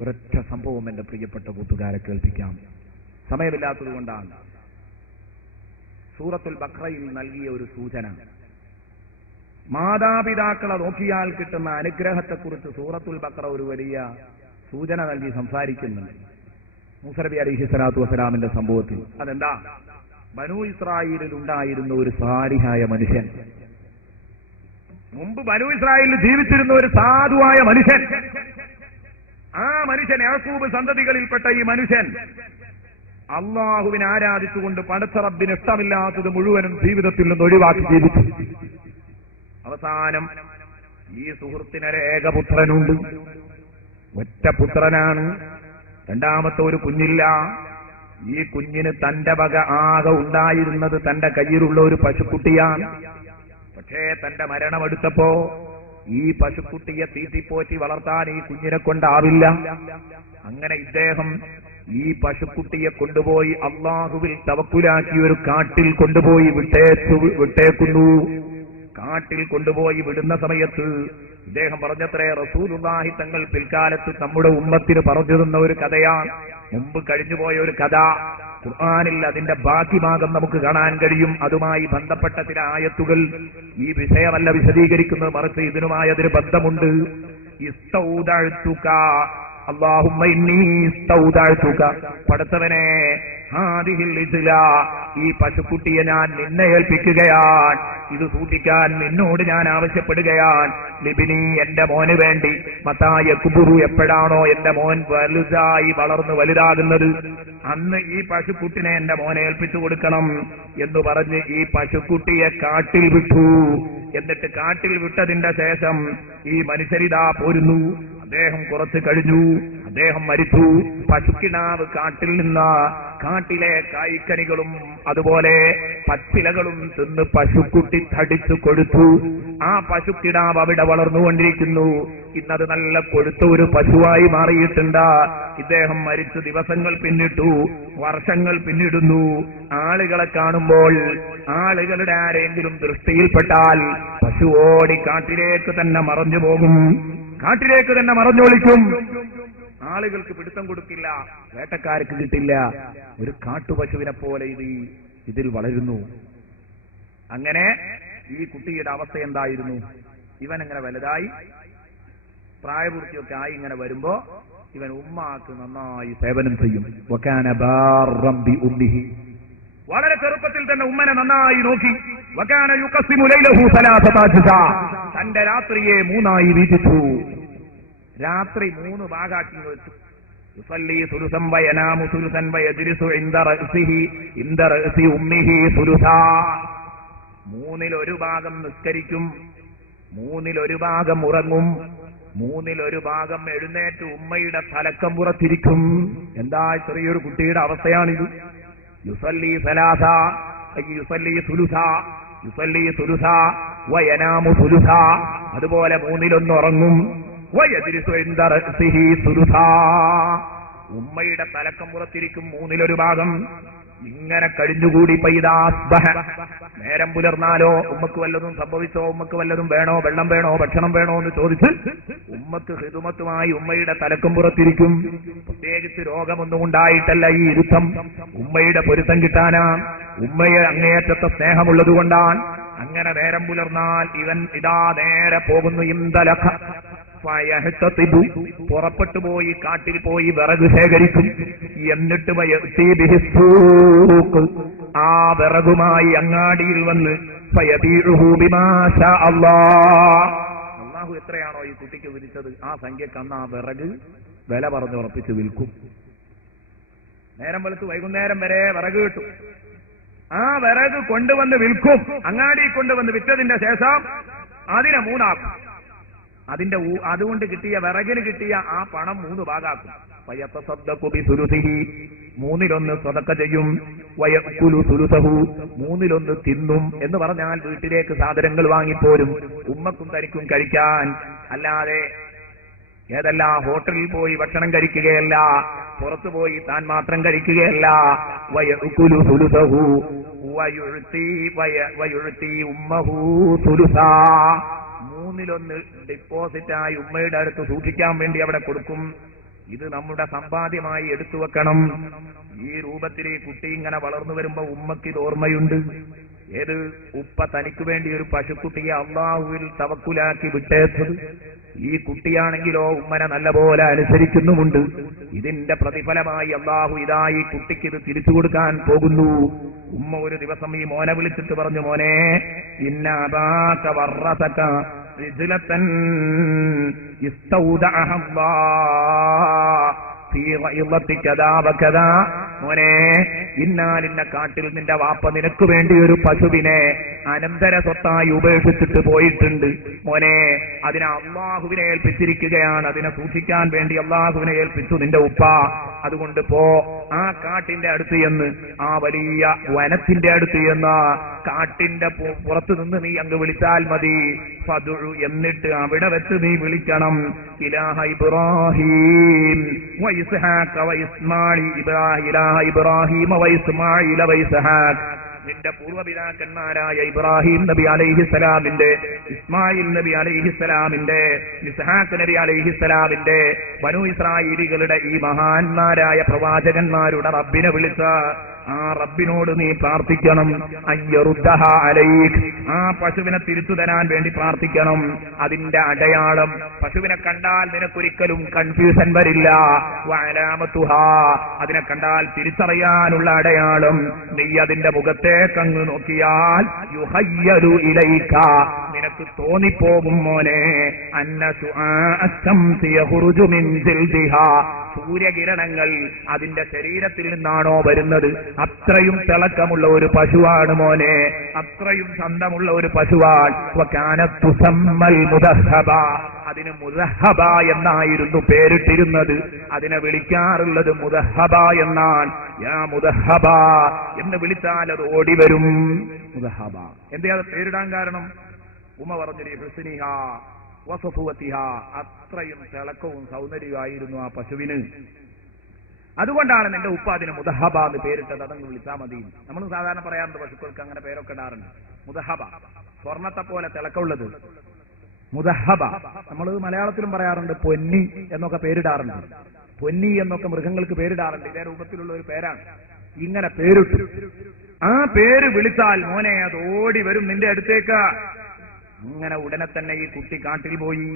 ഒരൊറ്റ സംഭവം എന്റെ പ്രിയപ്പെട്ട കൂട്ടുകാരെ കേൾപ്പിക്കാം, സമയമില്ലാത്തത് കൊണ്ടാണ്. സൂറത്തുൽ ബഖറയിൽ നൽകിയ ഒരു സൂചന, മാതാപിതാക്കളെ നോക്കിയാൽ കിട്ടുന്ന അനുഗ്രഹത്തെക്കുറിച്ച് സൂറത്തുൽ ബഖറ ഒരു വലിയ സൂചന നൽകി സംസാരിക്കുന്നുണ്ട്. മൂസ നബി അലൈഹി സ്വലാത്തു വസ്സലാമിന്റെ സംഭവത്തിൽ. അതെന്താ? ബനൂ ഇസ്രായേലിൽ ഉണ്ടായിരുന്ന ഒരു സാലിഹായ മനുഷ്യൻ, മുമ്പ് ബനൂ ഇസ്രായേലിൽ ജീവിച്ചിരുന്ന ഒരു സാധുവായ മനുഷ്യൻ. ആ മനുഷ്യൻ, യാക്കൂബ് സന്തതികളിൽപ്പെട്ട ഈ മനുഷ്യൻ അള്ളാഹുവിനെ ആരാധിച്ചുകൊണ്ട് പടച്ച റബ്ബിന് ഇഷ്ടമില്ലാത്തത് മുഴുവനും ജീവിതത്തിൽ നിന്ന് ഒഴിവാക്കി ജീവിച്ചു. അവസാനം ഈ സുഹൃത്തിനൊരു ഏകപുത്രനുണ്ട്, ഒറ്റ പുത്രനാണ്. രണ്ടാമത്തെ ഒരു കുഞ്ഞില്ല. ഈ കുഞ്ഞിന് തന്റെ വക ആകെ ഉണ്ടായിരുന്നത് തന്റെ കയ്യിലുള്ള ഒരു പശുക്കുട്ടിയാണ്. പക്ഷേ തന്റെ മരണമെടുത്തപ്പോ ഈ പശുക്കുട്ടിയെ തീറ്റിപ്പോറ്റി വളർത്താൻ ഈ കുഞ്ഞിനെ കൊണ്ടാവില്ല. അങ്ങനെ ഇദ്ദേഹം ഈ പശുക്കുട്ടിയെ കൊണ്ടുപോയി അള്ളാഹുവിൽ തവക്കുലാക്കി ഒരു കാട്ടിൽ കൊണ്ടുപോയി വിട്ടേക്കുന്നു. കാട്ടിൽ കൊണ്ടുപോയി വിടുന്ന സമയത്ത് ഇദ്ദേഹം പറഞ്ഞത്രേ, റസൂലുള്ളാഹി തങ്ങൾ പിൽക്കാലത്ത് നമ്മുടെ ഉമ്മത്തിന് പറഞ്ഞു തന്ന ഒരു കഥയാണ്, മുമ്പ് കഴിഞ്ഞുപോയ ഒരു കഥ. ഖുർആനിൽ അതിന്റെ ബാക്കി ഭാഗം നമുക്ക് കാണാൻ കഴിയും. അതുമായി ബന്ധപ്പെട്ട ചില ആയത്തുകൾ ഈ വിഷയമല്ല വിശദീകരിക്കുന്നത്, മറിച്ച് ഇതിനുമായി അതിന് ബന്ധമുണ്ട്. ഇസ്തൗദഅതുക അല്ലാഹുമ്മ ഇന്നി ഇസ്തൗദഅതുക, പടച്ചവനെ ഹാദിഹിൽ ഇജ്ല, ഈ പശുക്കുട്ടിയെ ഞാൻ നിന്നെ ഏൽപ്പിക്കുകയാണ്, ഇത് സൂക്ഷിക്കാൻ നിന്നോട് ഞാൻ ആവശ്യപ്പെടുകയാണ്. ലിബിനി, എന്റെ മോന് വേണ്ടി. മത്തായ കുബുറു, എപ്പോഴാണോ എന്റെ മോൻ വലുതായി വളർന്ന് വലുതാകുന്നത് അന്ന് ഈ പശുക്കുട്ടിനെ എന്റെ മോനെ ഏൽപ്പിച്ചു കൊടുക്കണം എന്ന് പറഞ്ഞ് ഈ പശുക്കുട്ടിയെ കാട്ടിൽ വിട്ടു. എന്നിട്ട് കാട്ടിൽ വിട്ടതിന്റെ ശേഷം ഈ മനുഷ്യരിതാ പോരുന്നു. അദ്ദേഹം കുറച്ചു കഴിഞ്ഞു, അദ്ദേഹം മരിച്ചു. പശുക്കിടാവ് കാട്ടിൽ നിന്ന് കാട്ടിലെ കായ്ക്കനികളും അതുപോലെ പച്ചിലകളും തിന്ന് പശുക്കുട്ടി തടിച്ചു കൊടുത്തു. ആ പശുക്കിടാവ് അവിടെ വളർന്നുകൊണ്ടിരിക്കുന്നു. ഇന്നത് നല്ല കൊഴുത്ത ഒരു പശുവായി മാറിയിട്ടുണ്ട്. ഇദ്ദേഹം മരിച്ചു ദിവസങ്ങൾ പിന്നിട്ടു, വർഷങ്ങൾ പിന്നിടുന്നു. ആളുകളെ കാണുമ്പോൾ ആളുകളുടെ ആരെങ്കിലും ദൃഷ്ടിയിൽപ്പെട്ടാൽ പശു ഓടി കാട്ടിലേക്ക് തന്നെ മറഞ്ഞു പോകും, കാട്ടിലേക്ക് തന്നെ മറഞ്ഞൊളിക്കും. ആളുകൾക്ക് പിടുത്തം കൊടുക്കില്ല, വേട്ടക്കാർക്ക് കിട്ടില്ല. ഒരു കാട്ടുപശുവിനെ പോലെ ഇതിൽ വളരുന്നു. അങ്ങനെ ഈ കുട്ടിയുടെ അവസ്ഥ എന്തായിരുന്നു? ഇവൻ ഇങ്ങനെ വലുതായി പ്രായപൂർത്തിയൊക്കെ ആയി ഇങ്ങനെ വരുമ്പോ ഇവൻ ഉമ്മാക്ക് നന്നായി സേവനം ചെയ്യും. വകാന ബാറൻ ബി ഉമ്മിഹി, വളരെ ചെറുപ്പത്തിൽ തന്നെ ഉമ്മനെ നന്നായി നോക്കി. വകാന യുഖസിമു ലൈലഹു സലാസത അജ്സാ, തന്റെ രാത്രിയെ മൂന്നായി വീതിച്ചു. രാത്രി 3 ഭാഗാക്കി വെച്ചു. യുസല്ലി സുലുസൻ വയനാമു സുലുസൻ വയജ്ലിസു ഇൻദ റഅസി ഉമ്മിഹി സുലുസാ. 3-1 ഭാഗം നിസ്കരിക്കും, 3-1 ഭാഗം ഉറങ്ങും, 3-1 ഭാഗം എഴുന്നേറ്റ് ഉമ്മയുടെ തലക്കം പുറത്തിരിക്കും. എന്താ ചെറിയൊരു കുട്ടിയുടെ അവസ്ഥയാണിത്? യുസല്ലി സലാസ, യുസല്ലി സുലുസാ, യുസല്ലി സുലുസാ വയനാമു സുലുസാ. അതുപോലെ 1/3 ഉറങ്ങും. വയജ്ലിസു ഇൻദ റഅസിഹി സുലുസാ, ഉമ്മയുടെ തലക്കം പുറത്തിരിക്കും 3-1 ഭാഗം. ഇങ്ങനെ കഴിഞ്ഞുകൂടി പൈദാസ്ബഹ, നേരം പുലർന്നാലോ ഉമ്മക്ക് വല്ലതും സംഭവിച്ചോ, ഉമ്മക്ക് വല്ലതും വേണോ, വെള്ളം വേണോ, ഭക്ഷണം വേണോ എന്ന് ചോദിച്ച് ഉമ്മക്ക് ഹിദുമത്തുമായി ഉമ്മയുടെ തലക്കം പുറത്തിരിക്കും. പ്രത്യേകിച്ച് രോഗമൊന്നും ഉണ്ടായിട്ടല്ല ഈ ഇരുത്തം, ഉമ്മയുടെ പൊരുത്തം കിട്ടാനാ, ഉമ്മയെ അങ്ങേയറ്റത്തെ സ്നേഹമുള്ളതുകൊണ്ടാണ്. അങ്ങനെ നേരം പുലർന്നാൽ ഇവൻ ഇതാ നേരെ പോകുന്നു. ഇന്തലഖ ഫയഹ്തതിബു, പുറപ്പെട്ടു പോയി കാട്ടിൽ പോയി വിറക് ശേഖരിക്കും. എന്നിട്ട് ആ വിറകുമായി അങ്ങാടിയിൽ വന്ന് ഫയബീഉഹു ബിമാ ശാ അല്ലാഹ്, അല്ലാഹു എത്രയാണോ ഈ കുട്ടിക്ക് വിധിച്ചത് ആ സംഖ്യക്ക് അന്ന് ആ വിറക് വില പറഞ്ഞു ഉറപ്പിച്ച് വിൽക്കും. നേരം വെളുത്ത് വൈകുന്നേരം വരെ വിറക് കിട്ടും. ആ വിറക് കൊണ്ടുവന്ന് വിൽക്കും. അങ്ങാടി കൊണ്ടുവന്ന് വിറ്റതിന്റെ ശേഷം അതിനെ 3 ആക്കും. അതുകൊണ്ട് കിട്ടിയ വിറകിന് കിട്ടിയ ആ പണം 3 ഭാഗാക്കും. വയതസദ്ദഖു ബിസുലുസിഹി, 3-1 സദഖ ചെയ്യും. വയഅകുലു സുലുസഹു, 3-1 തിന്നും. എന്ന് പറഞ്ഞാൽ വീട്ടിലേക്ക് സാധനങ്ങൾ വാങ്ങിപ്പോരും, ഉമ്മക്കും തനിക്കും കഴിക്കാൻ. അല്ലാതെ ഏതെല്ലാം ഹോട്ടലിൽ പോയി ഭക്ഷണം കഴിക്കുകയല്ല, പുറത്തു പോയി താൻ മാത്രം കഴിക്കുകയല്ല. വയഅകുലു സുലുസഹു വയുഅതി ഉമ്മഹു സുലുസാ, 3-1 ഡിപ്പോസിറ്റായി ഉമ്മയുടെ അടുത്ത് സൂക്ഷിക്കാൻ വേണ്ടി അവിടെ കൊടുക്കും. ഇത് നമ്മുടെ സമ്പാദ്യമായി എടുത്തു വെക്കണം. ഈ രൂപത്തിൽ ഈ കുട്ടി ഇങ്ങനെ വളർന്നു വരുമ്പോ ഉമ്മക്ക് ഇത് ഓർമ്മയുണ്ട്. ഏത് ഉപ്പ തനിക്ക് വേണ്ടി ഒരു പശുക്കുട്ടിയെ അള്ളാഹുവിൽ തവക്കുലാക്കി വിട്ടേച്ചത്. ഈ കുട്ടിയാണെങ്കിലോ ഉമ്മനെ നല്ലപോലെ അനുസരിക്കുന്നുമുണ്ട്. ഇതിന്റെ പ്രതിഫലമായി അള്ളാഹു ഇതാ ഈ കുട്ടിക്ക് ഇത് തിരിച്ചു കൊടുക്കാൻ പോകുന്നു. ഉമ്മ ഒരു ദിവസം ഈ മോനെ വിളിച്ചിട്ട് പറഞ്ഞു, മോനെ ഇന്ന അബാക വറസക റിജ്ലതൻ ഇസ്തൗദഅഹ അല്ലാഹ് ഫീ റൈളതി കദാ വകദാ, മോനെ ഇന്നാലിന്ന കാട്ടിൽ നിന്റെ വാപ്പ നിനക്ക് വേണ്ടി ഒരു പശുവിനെ അനന്തര സ്വത്തായി ഉപേക്ഷിച്ചിട്ട് പോയിട്ടുണ്ട്. മോനെ അതിനെ അള്ളാഹുവിനെ ഏൽപ്പിച്ചിരിക്കുകയാണ്, അതിനെ സൂക്ഷിക്കാൻ വേണ്ടി അള്ളാഹുവിനെ ഏൽപ്പിച്ചു നിന്റെ ഉപ്പ. അതുകൊണ്ട് പോ, ആ കാട്ടിന്റെ അടുത്ത് എന്ന്, ആ വലിയ വനത്തിന്റെ അടുത്ത് എന്ന്, കാട്ടിന്റെ പുറത്തു നിന്ന് നീ അങ്ങ് വിളിച്ചാൽ മതി. ഫദുഉ, എന്നിട്ട് അവിടെ വെച്ച് നീ വിളിക്കണം, ഇലാഹ ഇബ്രാഹീം വഇസ്ഹാഖ വഇസ്മാഈൽ, ഇലാഹ ഇബ്രാഹീം വഇസ്മാഈൽ വഇസ്ഹാഖ്, നിന്റെ പൂർവ്വപിതാക്കന്മാരായ ഇബ്രാഹിം നബി അലൈഹിസ്സലാമിന്റെ, ഇസ്മായിൽ നബി അലൈഹിസ്സലാമിന്റെ, ഇസ്ഹാഖ് നബി അലൈഹിസ്സലാമിന്റെ, ബനൂ ഇസ്രായേലികളുടെ ഈ മഹാന്മാരായ പ്രവാചകന്മാരുടെ റബ്ബിനെ വിളിച്ച ആ റബ്ബിനോട് നീ പ്രാർത്ഥിക്കണം. അയ്യറുദ്ദഹ അലൈക്, ആ പശുവിനെ തിരിച്ചു തരാൻ വേണ്ടി പ്രാർത്ഥിക്കണം. അതിന്റെ അടയാളം, പശുവിനെ കണ്ടാൽ നിനക്കൊരിക്കലും കൺഫ്യൂഷൻ വരില്ല. വഅലാമത്തുഹാ, അതിനെ കണ്ടാൽ തിരിച്ചറിയാനുള്ള അടയാളം, നീ അതിന്റെ മുഖത്തേക്കങ്ങ് നോക്കിയാൽ യുഹയ്യലു ഇലൈക, നിനക്ക് തോന്നിപ്പോകും മോനെ, അന്ന ശുആഅ അശംസി യഖ്റുജു മിൻ ജിൽദിഹാ, സൂര്യകിരണങ്ങൾ അതിന്റെ ശരീരത്തിൽ നിന്നാണോ വരുന്നത്, അത്രയും തിളക്കമുള്ള ഒരു പശുവാണ് മോനെ, അത്രയും ചന്തമുള്ള ഒരു പശുവാൻ. വകാനത്തു സമ്മൽ മുദഹബ, അതിന് മുദഹബ എന്നായിരുന്നു പേരിട്ടിരുന്നത്. അതിനെ വിളിക്കാറുള്ളത് മുദഹബ എന്നാണ്. യാ മുദഹബ എന്ന് വിളിച്ചാൽ അത് ഓടി വരും. മുദഹബ എന്തിനാ അത് പേരിടാൻ കാരണം? ഉമ്മ പറഞ്ഞു ഹുസ്നിഹ വസഫുവതിഹ, അത്രയും തിളക്കവും സൗന്ദര്യമായിരുന്നു ആ പശുവിന്. അതുകൊണ്ടാണ് നിന്റെ ഉപ്പ അതിന് മുദഹബ എന്ന് പേരിട്ടത്. അതങ്ങ് വിളിച്ചാൽ മതി. നമ്മൾ സാധാരണ പറയാറുണ്ട് പശുക്കൾക്ക് അങ്ങനെ പേരൊക്കെ ഇടാറുണ്ട്. മുദഹബ, സ്വർണത്തെ പോലെ തിളക്കമുള്ളത് മുദഹബ. നമ്മൾ മലയാളത്തിലും പറയാറുണ്ട് പൊന്നി എന്നൊക്കെ പേരിടാറുണ്ട്. പൊന്നി എന്നൊക്കെ മൃഗങ്ങൾക്ക് പേരിടാറുണ്ട്. ഇതേ രൂപത്തിലുള്ള ഒരു പേരാണ്. ഇങ്ങനെ പേരിട്ടു. ആ പേര് വിളിച്ചാൽ മോനെ അത് ഓടി വരും നിന്റെ അടുത്തേക്ക്. അങ്ങനെ ഉടനെ തന്നെ ഈ കുട്ടി കാട്ടിൽ പോയി.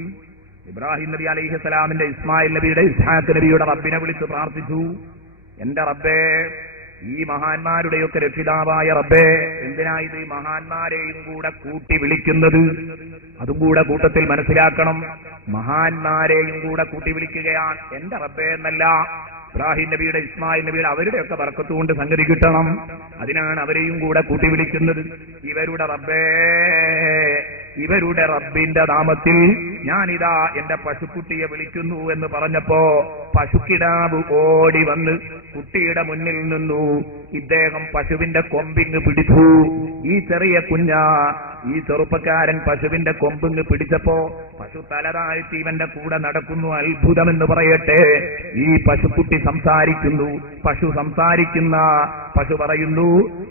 ഇബ്രാഹിം നബി അലൈഹിസ്സലാമിന്റെ, ഇസ്മായിൽ നബിയുടെ, ഇസ്ഹാഖ് നബിയുടെ റബ്ബിനെ വിളിച്ച് പ്രാർത്ഥിച്ചു. എന്റെ റബ്ബേ, ഈ മഹാന്മാരുടെയൊക്കെ രക്ഷിതാവായ റബ്ബേ, എന്തിനാ ഇത് ഈ മഹാന്മാരെയും കൂടെ കൂട്ടി വിളിക്കുന്നത്? അതും കൂടെ കൂട്ടത്തിൽ മനസ്സിലാക്കണം. മഹാന്മാരെയും കൂടെ കൂട്ടി വിളിക്കുകയാണ് എന്റെ റബ്ബേ എന്നല്ല. ഇബ്രാഹിം നബിയുടെ, ഇസ്മായിൽ നബിയുടെ, അവരുടെയൊക്കെ ബർക്കത്ത് കൊണ്ട് സംഗതി കിട്ടണം. അതിനാണ് അവരെയും കൂടെ കൂട്ടി വിളിക്കുന്നത്. ഇവരുടെ റബ്ബേ, ഇവരുടെ റബ്ബിന്റെ നാമത്തിൽ ഞാനിതാ എന്റെ പശുക്കുട്ടിയെ വിളിക്കുന്നു എന്ന് പറഞ്ഞപ്പോ പശുക്കിടാവ് ഓടി വന്ന് കുട്ടിയുടെ മുന്നിൽ നിന്നു. ഇദ്ദേഹം പശുവിന്റെ കൊമ്പിങ് പിടിച്ചു. ഈ ചെറിയ ഈ ചെറുപ്പക്കാരൻ പശുവിന്റെ കൊമ്പിങ് പിടിച്ചപ്പോ പശു തലതാഴ്ത്തി ഇവന്റെ കൂടെ നടക്കുന്നു. അത്ഭുതമെന്ന് പറയട്ടെ, ഈ പശുക്കുട്ടി സംസാരിക്കുന്നു. പശു സംസാരിക്കുന്ന പശു പറയുന്നു,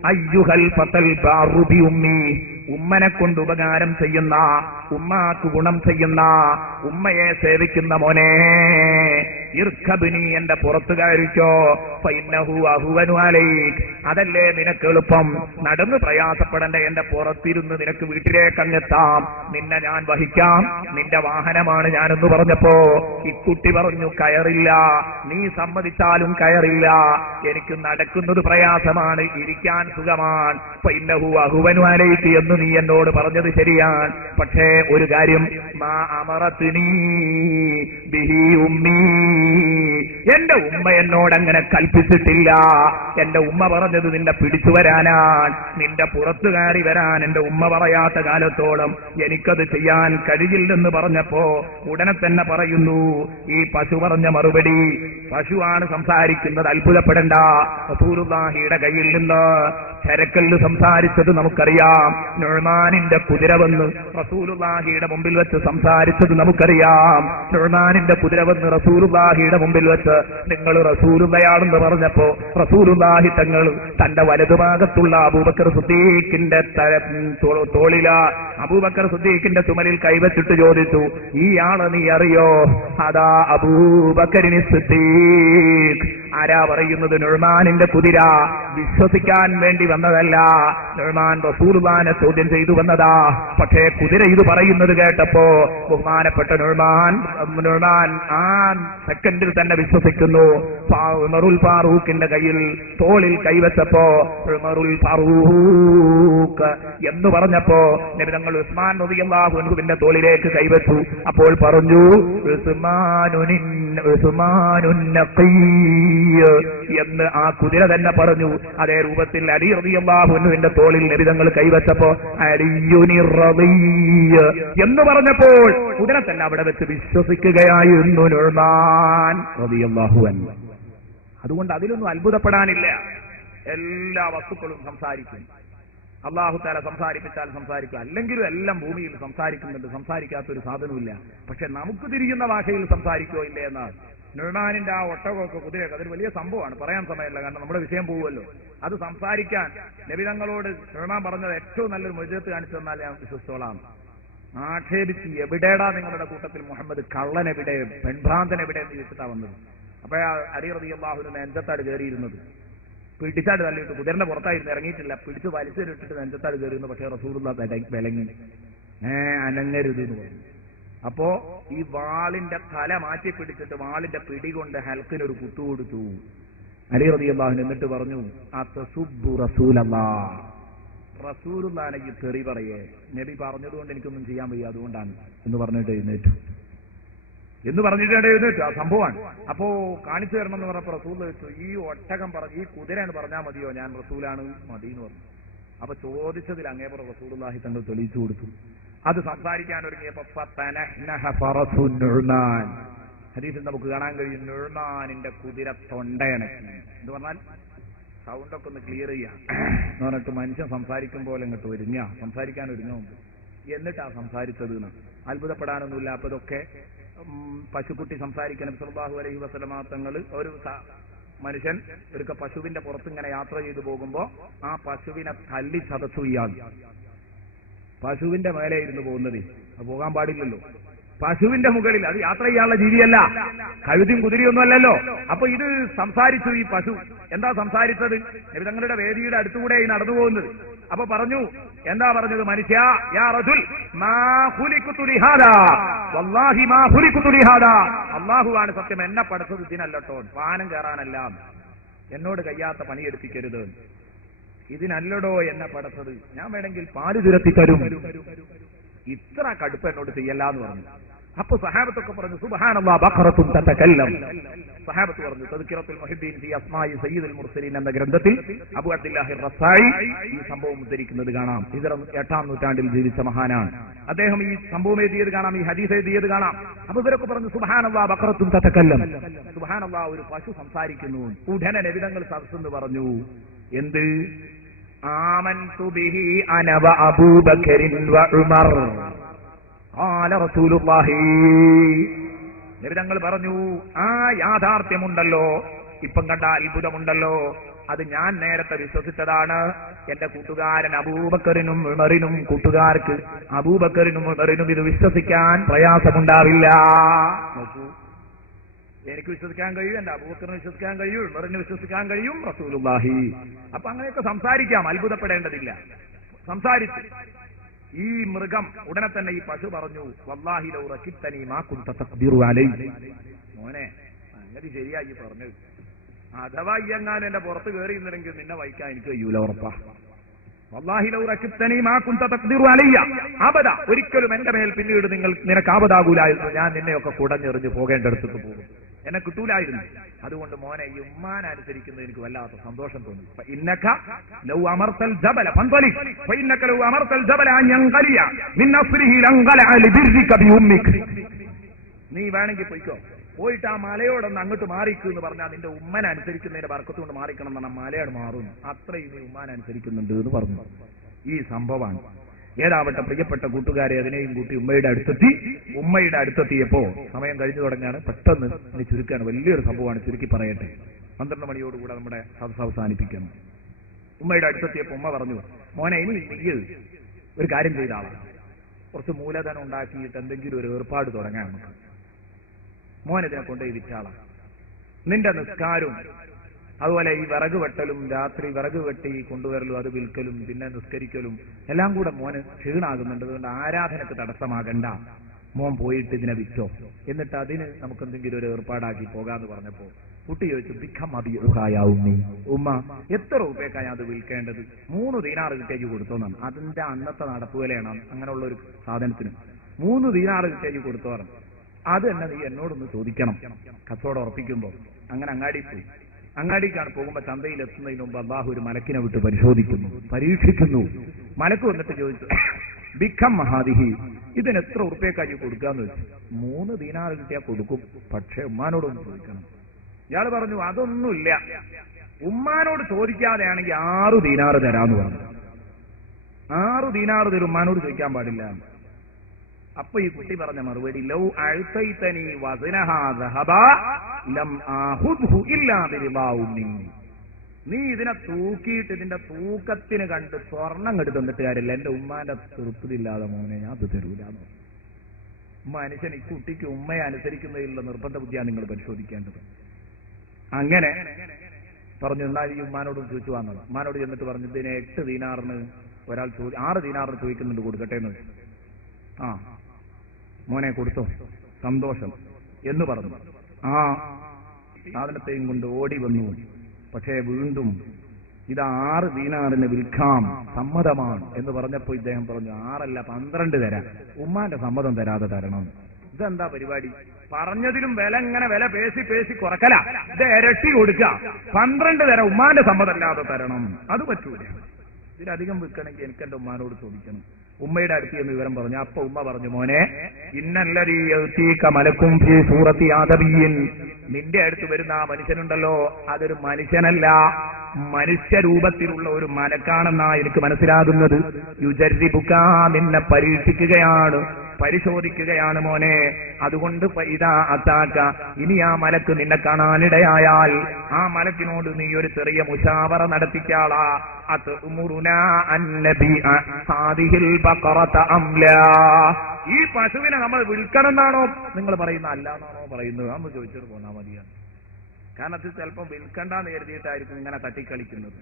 അയ്യുഹൽ ഫതൽ ബാറുബി ഉമ്മി, ഉമ്മനെ കൊണ്ട് ഉപകാരം ചെയ്യുന്ന, ഉമ്മാക്ക് ഗുണം ചെയ്യുന്ന, ഉമ്മയെ സേവിക്കുന്ന മോനെ, ഇർഖബ്നി, എന്റെ പുറത്തു കയറിക്കോ, ഫഇന്നഹു അഹ്വനു അലൈക്, അതല്ലേ നിനക്ക് എളുപ്പം. നടന്ന് പ്രയാസപ്പെടേണ്ട, എന്റെ പുറത്തിരുന്ന് നിനക്ക് വീട്ടിലേക്ക് അങ്ങെത്താം. നിന്നെ ഞാൻ വഹിക്കാം, നിന്റെ വാഹനമാണ് ഞാനെന്ന് പറഞ്ഞപ്പോ ഇക്കുട്ടി പറഞ്ഞു, കയറില്ല, നീ സമ്മതിച്ചാലും കയറില്ല, എനിക്ക് നടക്കുന്നത് പ്രയാസമാണ്, ഇരിക്കാൻ സുഖമാണ്. ഫഇന്നഹു അഹ്വനു അലൈക് എന്ന് നീ എന്നോട് പറഞ്ഞത് ശരിയാണ്. പക്ഷേ ഒരു കാര്യം, മാ അമറത്നി ബിഹി ഉമ്മി, എന്റെ ഉമ്മ എന്നോട് അങ്ങനെ കൽപ്പിച്ചിട്ടില്ല. എന്റെ ഉമ്മ പറഞ്ഞത് നിന്നെ പിടിച്ചു വരാനാണ്, നിന്റെ പുറത്തു കയറി വരാൻ എന്റെ ഉമ്മ പറയാത്ത കാലത്തോളം എനിക്കത് ചെയ്യാൻ കഴിയില്ലെന്ന് പറഞ്ഞപ്പോ ഉടനെ തന്നെ പറയുന്നു ഈ പശു പറഞ്ഞ മറുപടി. പശുവാണ് സംസാരിക്കുന്നത്, അത്ഭുതപ്പെടണ്ട. റസൂലുള്ളാഹിയുടെ കയ്യിൽ നിന്ന് ചരക്കല്ല് സംസാരിച്ചത് നമുക്കറിയാം. നുഅ്മാനിന്റെ കുതിര വന്ന് റസൂലുള്ളാഹിയുടെ മുമ്പിൽ വെച്ച് സംസാരിച്ചത് നമുക്കറിയാം. നുഅ്മാനിന്റെ കുതിര വന്ന് റസൂലുള്ളാഹിയുടെ മുമ്പിൽ വെച്ച് നിങ്ങൾ റസൂലുള്ളയാണെന്ന് പറഞ്ഞപ്പോ റസൂലുള്ളാഹി തങ്ങൾ തന്റെ വലതുഭാഗത്തുള്ള അബൂബക്കർ സിദ്ദീഖിന്റെ തോളില, അബൂബക്കർ സിദ്ദീഖിന്റെ ചുമലിൽ കൈവച്ചിട്ട് ചോദിച്ചു, ഈ ആള് നീ അറിയോ? അതാ അബൂബക്കറിന് സിദ്ദീഖ്. ആരാ പറയുന്നത്? നുഅ്മാനിന്റെ കുതിര. വിശ്വസിക്കാൻ വേണ്ടി വന്നതല്ല, നുഅ്മാൻ റസൂലുള്ളാഹിനെ ചോദ്യം ചെയ്തു വന്നതാ. പക്ഷേ കുതിര ഇത് പറയുന്നത് കേട്ടപ്പോ ബഹുമാനപ്പെട്ട നുഅ്മാൻ ആ സെക്കൻഡിൽ തന്നെ വിശ്വസിക്കുന്നു. ഉമറുൽ ഫാറൂഖിന്റെ കയ്യിൽ തോളിൽ കൈവച്ചപ്പോ ഉമറുൽ ഫാറൂഖ് എന്ന് പറഞ്ഞപ്പോ നബി തങ്ങൾ ഉസ്മാൻ റളിയല്ലാഹു അൻഹുവിന്റെ തോളിലേക്ക് കൈവച്ചു. അപ്പോൾ പറഞ്ഞു, ഉസ്മാനുൻ നഖിയ്യ് എന്ന് ആ കുതിര തന്നെ പറഞ്ഞു. അതേ രൂപത്തിൽ അലി റളിയല്ലാഹു അൻഹുവിന്റെ തോളിൽ നബി തങ്ങൾ കൈവച്ചപ്പോ അലിയുനിർ റളിയ്യ് എന്ന് പറഞ്ഞപ്പോൾ കുതിര തന്നെ അവിടെ വെച്ച് വിശ്വസിക്കുകയായിരുന്നു നുഅ്മാൻ റളിയല്ലാഹു അൻഹു. അതുകൊണ്ട് അതിലൊന്നും അത്ഭുതപ്പെടാനില്ല. എല്ലാ വസ്തുക്കളും സംസാരിക്കും. അല്ലാഹു തആല സംസാരിപ്പിച്ചാൽ സംസാരിക്കും, അല്ലെങ്കിലും എല്ലാം ഭൂമിയിൽ സംസാരിക്കുന്നുണ്ട്. സംസാരിക്കാത്തൊരു സാധനമില്ല. പക്ഷെ നമുക്ക് തിരിയുന്ന ഭാഷയിൽ സംസാരിക്കോ ഇല്ലേ എന്നാണ്. നുഅ്മാനിന്റെ ആ ഒട്ടകമൊക്കെ കുതിരയൊക്കെ അതൊരു വലിയ സംഭവമാണ്, പറയാൻ സമയമില്ല, കാരണം നമ്മുടെ വിഷയം പോവുമല്ലോ. അത് സംസാരിക്കാൻ നബി തങ്ങളോട് നുഅ്മാൻ പറഞ്ഞത് ഏറ്റവും നല്ലൊരു മുഅ്ജിസത്ത് കാണിച്ചു തന്നാൽ ഞാൻ വിശ്വസിച്ചോളാം. ആക്ഷേപിച്ച്, എവിടെടാ നിങ്ങളുടെ കൂട്ടത്തിൽ മുഹമ്മദ്, കള്ളൻ എവിടെ, പെൺഭ്രാന്തൻ എവിടെ എന്ന് ചോദിച്ചിട്ടാ വന്നത്. അപ്പൊ അലി റളിയല്ലാഹു അൻഹു നെഞ്ചത്താട് കയറിയിരുന്നത്, പിടിച്ചാട് തള്ളിയിട്ട് കുതിരന്റെ പുറത്തായിരുന്നു, ഇറങ്ങിയിട്ടില്ല, പിടിച്ച് വലിച്ചിട്ടിട്ട് നെഞ്ചത്താട് കയറിയിരുന്നു. പക്ഷേ റസൂലുള്ളാഹി വിലങ്ങി, അനങ്ങരുത് എന്ന് പറഞ്ഞു. അപ്പോ ഈ വാളിന്റെ തല മാറ്റി പിടിച്ചിട്ട് വാളിന്റെ പിടി കൊണ്ട് ഹൽക്കിനൊരു കുത്തു കൊടുത്തു അലി റളിയല്ലാഹു അൻഹു. എന്നിട്ട് പറഞ്ഞു, അതസുബ്ബു റസൂലല്ലാഹ്, റസൂലുള്ളാഹിക്ക് തെറി പറയേ, നബി പറഞ്ഞതുകൊണ്ട് എനിക്കൊന്നും ചെയ്യാൻ വയ്യ, അതുകൊണ്ടാണ് എന്ന് പറഞ്ഞിട്ട് എഴുന്നേറ്റു. എന്ന് പറഞ്ഞിട്ട് ആ സംഭവമാണ്. അപ്പോ കാണിച്ചു തരണം എന്ന് പറഞ്ഞപ്പോ റസൂൽ ചോദിച്ചു, ഈ ഒട്ടകം പറഞ്ഞു, ഈ കുതിരയാണ് പറഞ്ഞാൽ മതിയോ, ഞാൻ റസൂലാണ് മതി എന്ന് പറഞ്ഞു. അപ്പൊ ചോദിച്ചതിൽ അങ്ങേപ്പുറം റസൂലുള്ളാഹി തങ്ങൾ തെളിയിച്ചു കൊടുത്തു. അത് സംസാരിക്കാൻ ഒരുങ്ങിയപ്പോ ഹദീസിൽ നമുക്ക് കാണാൻ കഴിയും, നുഅ്മാനിന്റെ കുതിര തൊണ്ടയണക്കി എന്ന് പറഞ്ഞാൽ സൗണ്ടൊക്കെ ഒന്ന് ക്ലിയർ ചെയ്യാം എന്ന് പറഞ്ഞിട്ട് മനുഷ്യൻ സംസാരിക്കും പോലെ ഇങ്ങോട്ട് സംസാരിക്കാൻ ഒരുങ്ങും. എന്നിട്ടാ സംസാരിച്ചത്. അത്ഭുതപ്പെടാനൊന്നുമില്ല. അപ്പൊ ഇതൊക്കെ പശുക്കുട്ടി സംസാരിക്കാൻ സല്ലല്ലാഹു അലൈഹി വസല്ലമ തങ്ങൾ ഒരു മനുഷ്യൻ ഒരു പശുവിന്റെ പുറത്ത് ഇങ്ങനെ യാത്ര ചെയ്തു പോകുമ്പോ ആ പശുവിനെ തല്ലി ചതച്ചു ഇയാൾ. പശുവിന്റെ മേലെ ഇരുന്ന് പോകുന്നത് അത് പോകാൻ പാടില്ലല്ലോ. പശുവിന്റെ മുകളിൽ, അത് യാത്ര ചെയ്യാനുള്ള ജീവിയല്ല, കഴുതിയും കുതിരയൊന്നും അല്ലല്ലോ. അപ്പൊ ഇത് സംസാരിച്ചു. ഈ പശു എന്താ സംസാരിച്ചത്? നബി തങ്ങളുടെ വേദിയുടെ അടുത്തുകൂടെ നടന്നു പോകുന്നത്. അപ്പൊ പറഞ്ഞു, എന്താ പറഞ്ഞത്? മനുഷ്യ, യാ റജുൽ മാ ഖുലിഖതു ലിഹാദാ വല്ലാഹി മാ ഖുലിഖതു ലിഹാദാ, അല്ലാഹുവാണ് സത്യം, എന്നെ പഠിച്ചത് ഇതിനല്ലട്ടോ, വാനം കയറാനല്ല, എന്നോട് കയ്യാത്ത പണിയെടുപ്പിക്കരുത്, ഇതിനല്ലടോ എന്നെ പഠിച്ചത്, ഞാൻ വേണമെങ്കിൽ പാല് ചുരത്തി തരും, ഇത്ര കടുപ്പ് എന്നോട് ചെയ്യല്ലാന്ന് പറഞ്ഞു. അപ്പൊ സഹാബത്തൊക്കെ പറഞ്ഞു, സുബ്ഹാനല്ലാഹ് ബഖറത്തുൻ തതകല്ലം. സഹാബത്ത് പറഞ്ഞു, തദ്കിറത്തുൽ മുഹിബ്ബീൻ ഫി അസ്മാഇ സയ്യിദുൽ മുർസലീൻ എന്ന ഗ്രന്ഥത്തിൽ അബൂ അബ്ദുല്ലാഹി റസായി ഈ സംഭവം ഉദ്ധരിക്കുന്നത് കാണാം. ഹിജ്റ 8-ാം നൂറ്റാണ്ടിൽ ജീവിച്ച മഹാനാണ് അദ്ദേഹം. ഈ സംഭവം എഴുതിയത് കാണാം, ഈ ഹദീസ് എഴുതിയത് കാണാം. അപ്പൊ ഇവരൊക്കെ പറഞ്ഞു, സുബ്ഹാനല്ലാഹ് ബഖറത്തുൻ തതകല്ലം, സുബ്ഹാനല്ലാഹ് ഒരു പശു സംസാരിക്കുന്നു. ഉടനെ നബി തങ്ങൾ സദസ്സെന്ന് പറഞ്ഞു, എന്ത്? ആമൻതു ബിഹി അന വ അബൂബക്കർ വ ഉമർ ഖാല റസൂലുള്ളാഹി. നബി തങ്ങൾ പറഞ്ഞു, ആ യാഥാർത്ഥ്യമുണ്ടല്ലോ, ഇപ്പം കണ്ട അത്ഭുതമുണ്ടല്ലോ, അത് ഞാൻ നേരത്തെ വിശ്വസിച്ചതാണ്. എന്റെ കൂട്ടുകാരൻ അബൂബക്കറിനും ഉമറിനും, കൂട്ടുകാർക്ക് അബൂബക്കറിനും ഉമറിനും ഇത് വിശ്വസിക്കാൻ പ്രയാസമുണ്ടാവില്ല. നോക്കൂ, എനിക്ക് വിശ്വസിക്കാൻ കഴിയും, എന്റെ അബൂബക്കറിന് വിശ്വസിക്കാൻ കഴിയും, ഉമറിന് വിശ്വസിക്കാൻ കഴിയും, റസൂലുള്ളാഹി. അപ്പൊ അങ്ങനെയൊക്കെ സംസാരിക്കാം, അത്ഭുതപ്പെടേണ്ടതില്ല. സംസാരിച്ചു ഈ മൃഗം. ഉടനെ തന്നെ ഈ പശു പറഞ്ഞു, വല്ലാഹി ലൗ റകിബ്തനി മാ കുൻത തഖ്ദിറു അലൈ. മോനെ, അങ്ങനെ ശരിയായി പറഞ്ഞു, അഥവാ എങ്ങാനും എന്റെ പുറത്ത് കയറിയിരുന്നെങ്കിൽ നിന്നെ വഹിക്കാൻ എനിക്ക് കഴിയൂല, ഉറപ്പാ. വല്ലാഹി ലൗ റകിബ്തനി മാ കുൻത തഖ്ദിറു അലയ്യ അബദ, ഒരിക്കലും എന്റെ മേൽ പിന്നീട് നിനക്ക് ആപതാകൂലായിരുന്നു, ഞാൻ നിന്നെയൊക്കെ കുടഞ്ഞെറിഞ്ഞ് പോകേണ്ടടുത്തേക്ക് പോകും, എന്നെ കിട്ടൂലായിരുന്നു. അതുകൊണ്ട് മോനെ, ഈ ഉമ്മാൻ അനുസരിക്കുന്നത് എനിക്ക് വല്ലാത്ത സന്തോഷം തോന്നി. ഇന്നക ലൗ അമർതൽ ജബല ഫൻതലിക് ഫഇന്നക ലൗ അമർതൽ ജബല അൻ യൻഖലിയ മിൻ നസ്രിഹി ലൻഖലഅ ലിബിർരിക ബിഉമ്മിക. നീ വേണമെങ്കിൽ പോയിക്കോ, പോയിട്ട് ആ മലയോടൊന്ന് അങ്ങോട്ട് മാറിക്കൂ എന്ന് പറഞ്ഞാൽ നിന്റെ ഉമ്മൻ അനുസരിക്കുന്നതിന്റെ ബർക്കത്ത് കൊണ്ട് മാറിക്കണം എന്ന് പറഞ്ഞാൽ മലയോട് മാറും. അത്രയും നീ ഉമ്മാൻ അനുസരിക്കുന്നുണ്ട് എന്ന് പറഞ്ഞു. ഈ സംഭവമാണ്. ഏതാവട്ടെ പ്രിയപ്പെട്ട കൂട്ടുകാരെ, അതിനെയും കൂട്ടി ഉമ്മയുടെ അടുത്തെത്തി. ഉമ്മയുടെ അടുത്തെത്തിയപ്പോ സമയം കഴിഞ്ഞു തുടങ്ങാണ്. പെട്ടെന്ന് ഇനി ചുരുക്കാണ്, വലിയൊരു സംഭവമാണ്, ചുരുക്കി പറയട്ടെ. 12 മണിയോടുകൂടെ നമ്മുടെ സദസ്സ് അവസാനിപ്പിക്കണം. ഉമ്മയുടെ അടുത്തെത്തിയപ്പോ ഉമ്മ പറഞ്ഞു, മോനെ, ഇനി നീ ഒരു കാര്യം ചെയ്ത ആളാണ്, കുറച്ച് മൂലധനം ഉണ്ടാക്കിയിട്ട് എന്തെങ്കിലും ഒരു ഏർപ്പാട് തുടങ്ങാൻ നമുക്ക്. മോനെതിനെ കൊണ്ടുപോയി വിറ്റാളാണ്. നിന്റെ നിസ്കാരവും അതുപോലെ ഈ വിറക് വെട്ടലും, രാത്രി വിറക് വെട്ടി കൊണ്ടുവരലും, അത് വിൽക്കലും, പിന്നെ നിസ്കരിക്കലും എല്ലാം കൂടെ മോന് ക്ഷീണാകുന്നുണ്ട്. അതുകൊണ്ട് ആരാധനക്ക് തടസ്സമാകണ്ട, മോൻ പോയിട്ട് ഇതിനെ വിറ്റോ, എന്നിട്ട് അതിന് നമുക്ക് എന്തെങ്കിലും ഒരു ഏർപ്പാടാക്കി പോകാന്ന് പറഞ്ഞപ്പോ കുട്ടി ചോദിച്ചു, ബിക്കം അബിയുഹായാവുന്നി, ഉമ്മ എത്ര രൂപയ്ക്കാണ് അത് വിൽക്കേണ്ടത്? 3 ദീനാർ കിട്ടേക്ക് കൊടുത്തോന്നാണ്. അതിന്റെ അന്നത്തെ നടപ്പുവിലയാണ് അങ്ങനെയുള്ള ഒരു സാധനത്തിന് 3 ദീനാർ കിട്ടേക്ക് കൊടുത്തോറാണ്. അത് തന്നെ നീ എന്നോടൊന്ന് ചോദിക്കണം കച്ചവടം ഉറപ്പിക്കുമ്പോ. അങ്ങനെ അങ്ങാടി പോയി. അങ്ങാടിക്കാണ് പോകുമ്പോ ചന്തയിൽ എത്തുന്നതിന് മുമ്പ് അല്ലാഹു ഒരു മലക്കിനെ വിട്ട് പരിശോധിക്കുന്നു, പരീക്ഷിക്കുന്നു. മലക്ക് വന്നിട്ട് ചോദിച്ചു, ബിക്കം മഹാദിഹി, ഇതിന് എത്ര ഉറുപ്പ്യക്കാരി കൊടുക്കാന്ന് വെച്ചു. 3 ദീനാർ കിട്ടിയാൽ കൊടുക്കും, പക്ഷെ ഉമ്മാനോടൊന്ന് ചോദിക്കണം. ഇയാൾ പറഞ്ഞു, അതൊന്നുമില്ല, ഉമ്മാനോട് ചോദിക്കാതെയാണെങ്കിൽ 6 ദീനാർ തരാന്ന് പറഞ്ഞു. 6 ദീനാർ തരും, ഉമ്മാനോട് ചോദിക്കാൻ പാടില്ല. അപ്പൊ ഈ കുട്ടി പറഞ്ഞ മറുപടി, ലൗ അഅ്തൈതനി വസ്നഹാ ദഹബാ ലം ആഖുദ്ഹു ഇല്ലാ ബിറിദാ ഉമ്മി. നീ ഇതിനെ തൂക്കിയിട്ട് ഇതിന്റെ തൂക്കത്തിന് കണ്ട് സ്വർണം കെട്ടി തന്നിട്ട് കാര്യമില്ല, എന്റെ ഉമ്മാന്റെ തൃപ്തിയില്ലാതെ മോനെ ഞാൻ അത് തരൂലാന്ന്. മനുഷ്യൻ ഈ കുട്ടിക്ക് ഉമ്മയെ അനുസരിക്കുന്നതിലുള്ള നിർബന്ധ ബുദ്ധിയാണ് നിങ്ങൾ പരിശോധിക്കേണ്ടത്. അങ്ങനെ പറഞ്ഞു, എന്നാൽ ഈ ഉമ്മാനോട് ചോദിച്ചു വന്നത്. ഉമ്മാനോട് ചെന്നിട്ട് പറഞ്ഞു, ഇതിനെ 8 ദീനാറിന് ഒരാൾ 6 ദീനാറിന് ചോദിക്കുന്നുണ്ട്, കൊടുക്കട്ടെ എന്ന് വെച്ചു. ആ മോനെ കൊടുത്തോ, സന്തോഷം എന്ന് പറഞ്ഞു. ആ സാധനത്തെയും കൊണ്ട് ഓടി വന്നു. പക്ഷേ വീണ്ടും ഇത് 6 ദീനാറിന് വിൽക്കാം, സമ്മതമാണ് എന്ന് പറഞ്ഞപ്പോ ഇദ്ദേഹം പറഞ്ഞു, 6 അല്ല 12 തരാം, ഉമ്മാന്റെ സമ്മതം തരാതെ തരണം. ഇതെന്താ പരിപാടി? പറഞ്ഞതിലും വില പേശി കുറക്കല. ഇത് ഇരട്ടി കൊടുക്കുക. 12 തരം ഉമ്മാന്റെ സമ്മതമല്ലാതെ തരണം. അത് പറ്റൂല. ഇതിലധികം വിൽക്കണമെങ്കിൽ എനിക്ക് എന്റെ ഉമ്മാനോട് ചോദിക്കണം. ഉമ്മയുടെ അടുത്ത് എന്ന് വിവരം പറഞ്ഞു. അപ്പൊ ഉമ്മ പറഞ്ഞു, മോനെ, ഇന്നല്ലദീ യഅതീക മലക്കും ഫീ സൂറത്തി ആദമിയ്യിൻ, നിന്റെ അടുത്ത് വരുന്ന ആ മനുഷ്യനുണ്ടല്ലോ, അതൊരു മനുഷ്യനല്ല, മനുഷ്യരൂപത്തിലുള്ള ഒരു മലക്കാണെന്നാ എനിക്ക് മനസ്സിലാകുന്നത്. യുജർരിബുക, നിന്നെ പരീക്ഷിക്കുകയാണ്, പരിശോധിക്കുകയാണ് മോനെ. അതുകൊണ്ട് ഇതാ അത്താക്ക, ഇനി ആ മലക്ക് നിന്നെ കാണാനിടയായാൽ ആ മലക്കിനോട് നീ ഒരു ചെറിയ മുശാവറ നടത്തിക്കാളാ. ഈ പശുവിനെ നമ്മൾ വിൽക്കണമെന്നാണോ നിങ്ങൾ പറയുന്ന, അല്ലാന്നാണോ പറയുന്നത്? നമ്മൾ ചോദിച്ചിട്ട് പോന്നാ മതിയാണ്. കാരണം അത് ചിലപ്പോൾ വിൽക്കണ്ടെന്ന് കരുതിയിട്ടായിരിക്കും ഇങ്ങനെ തട്ടിക്കളിക്കുന്നത്.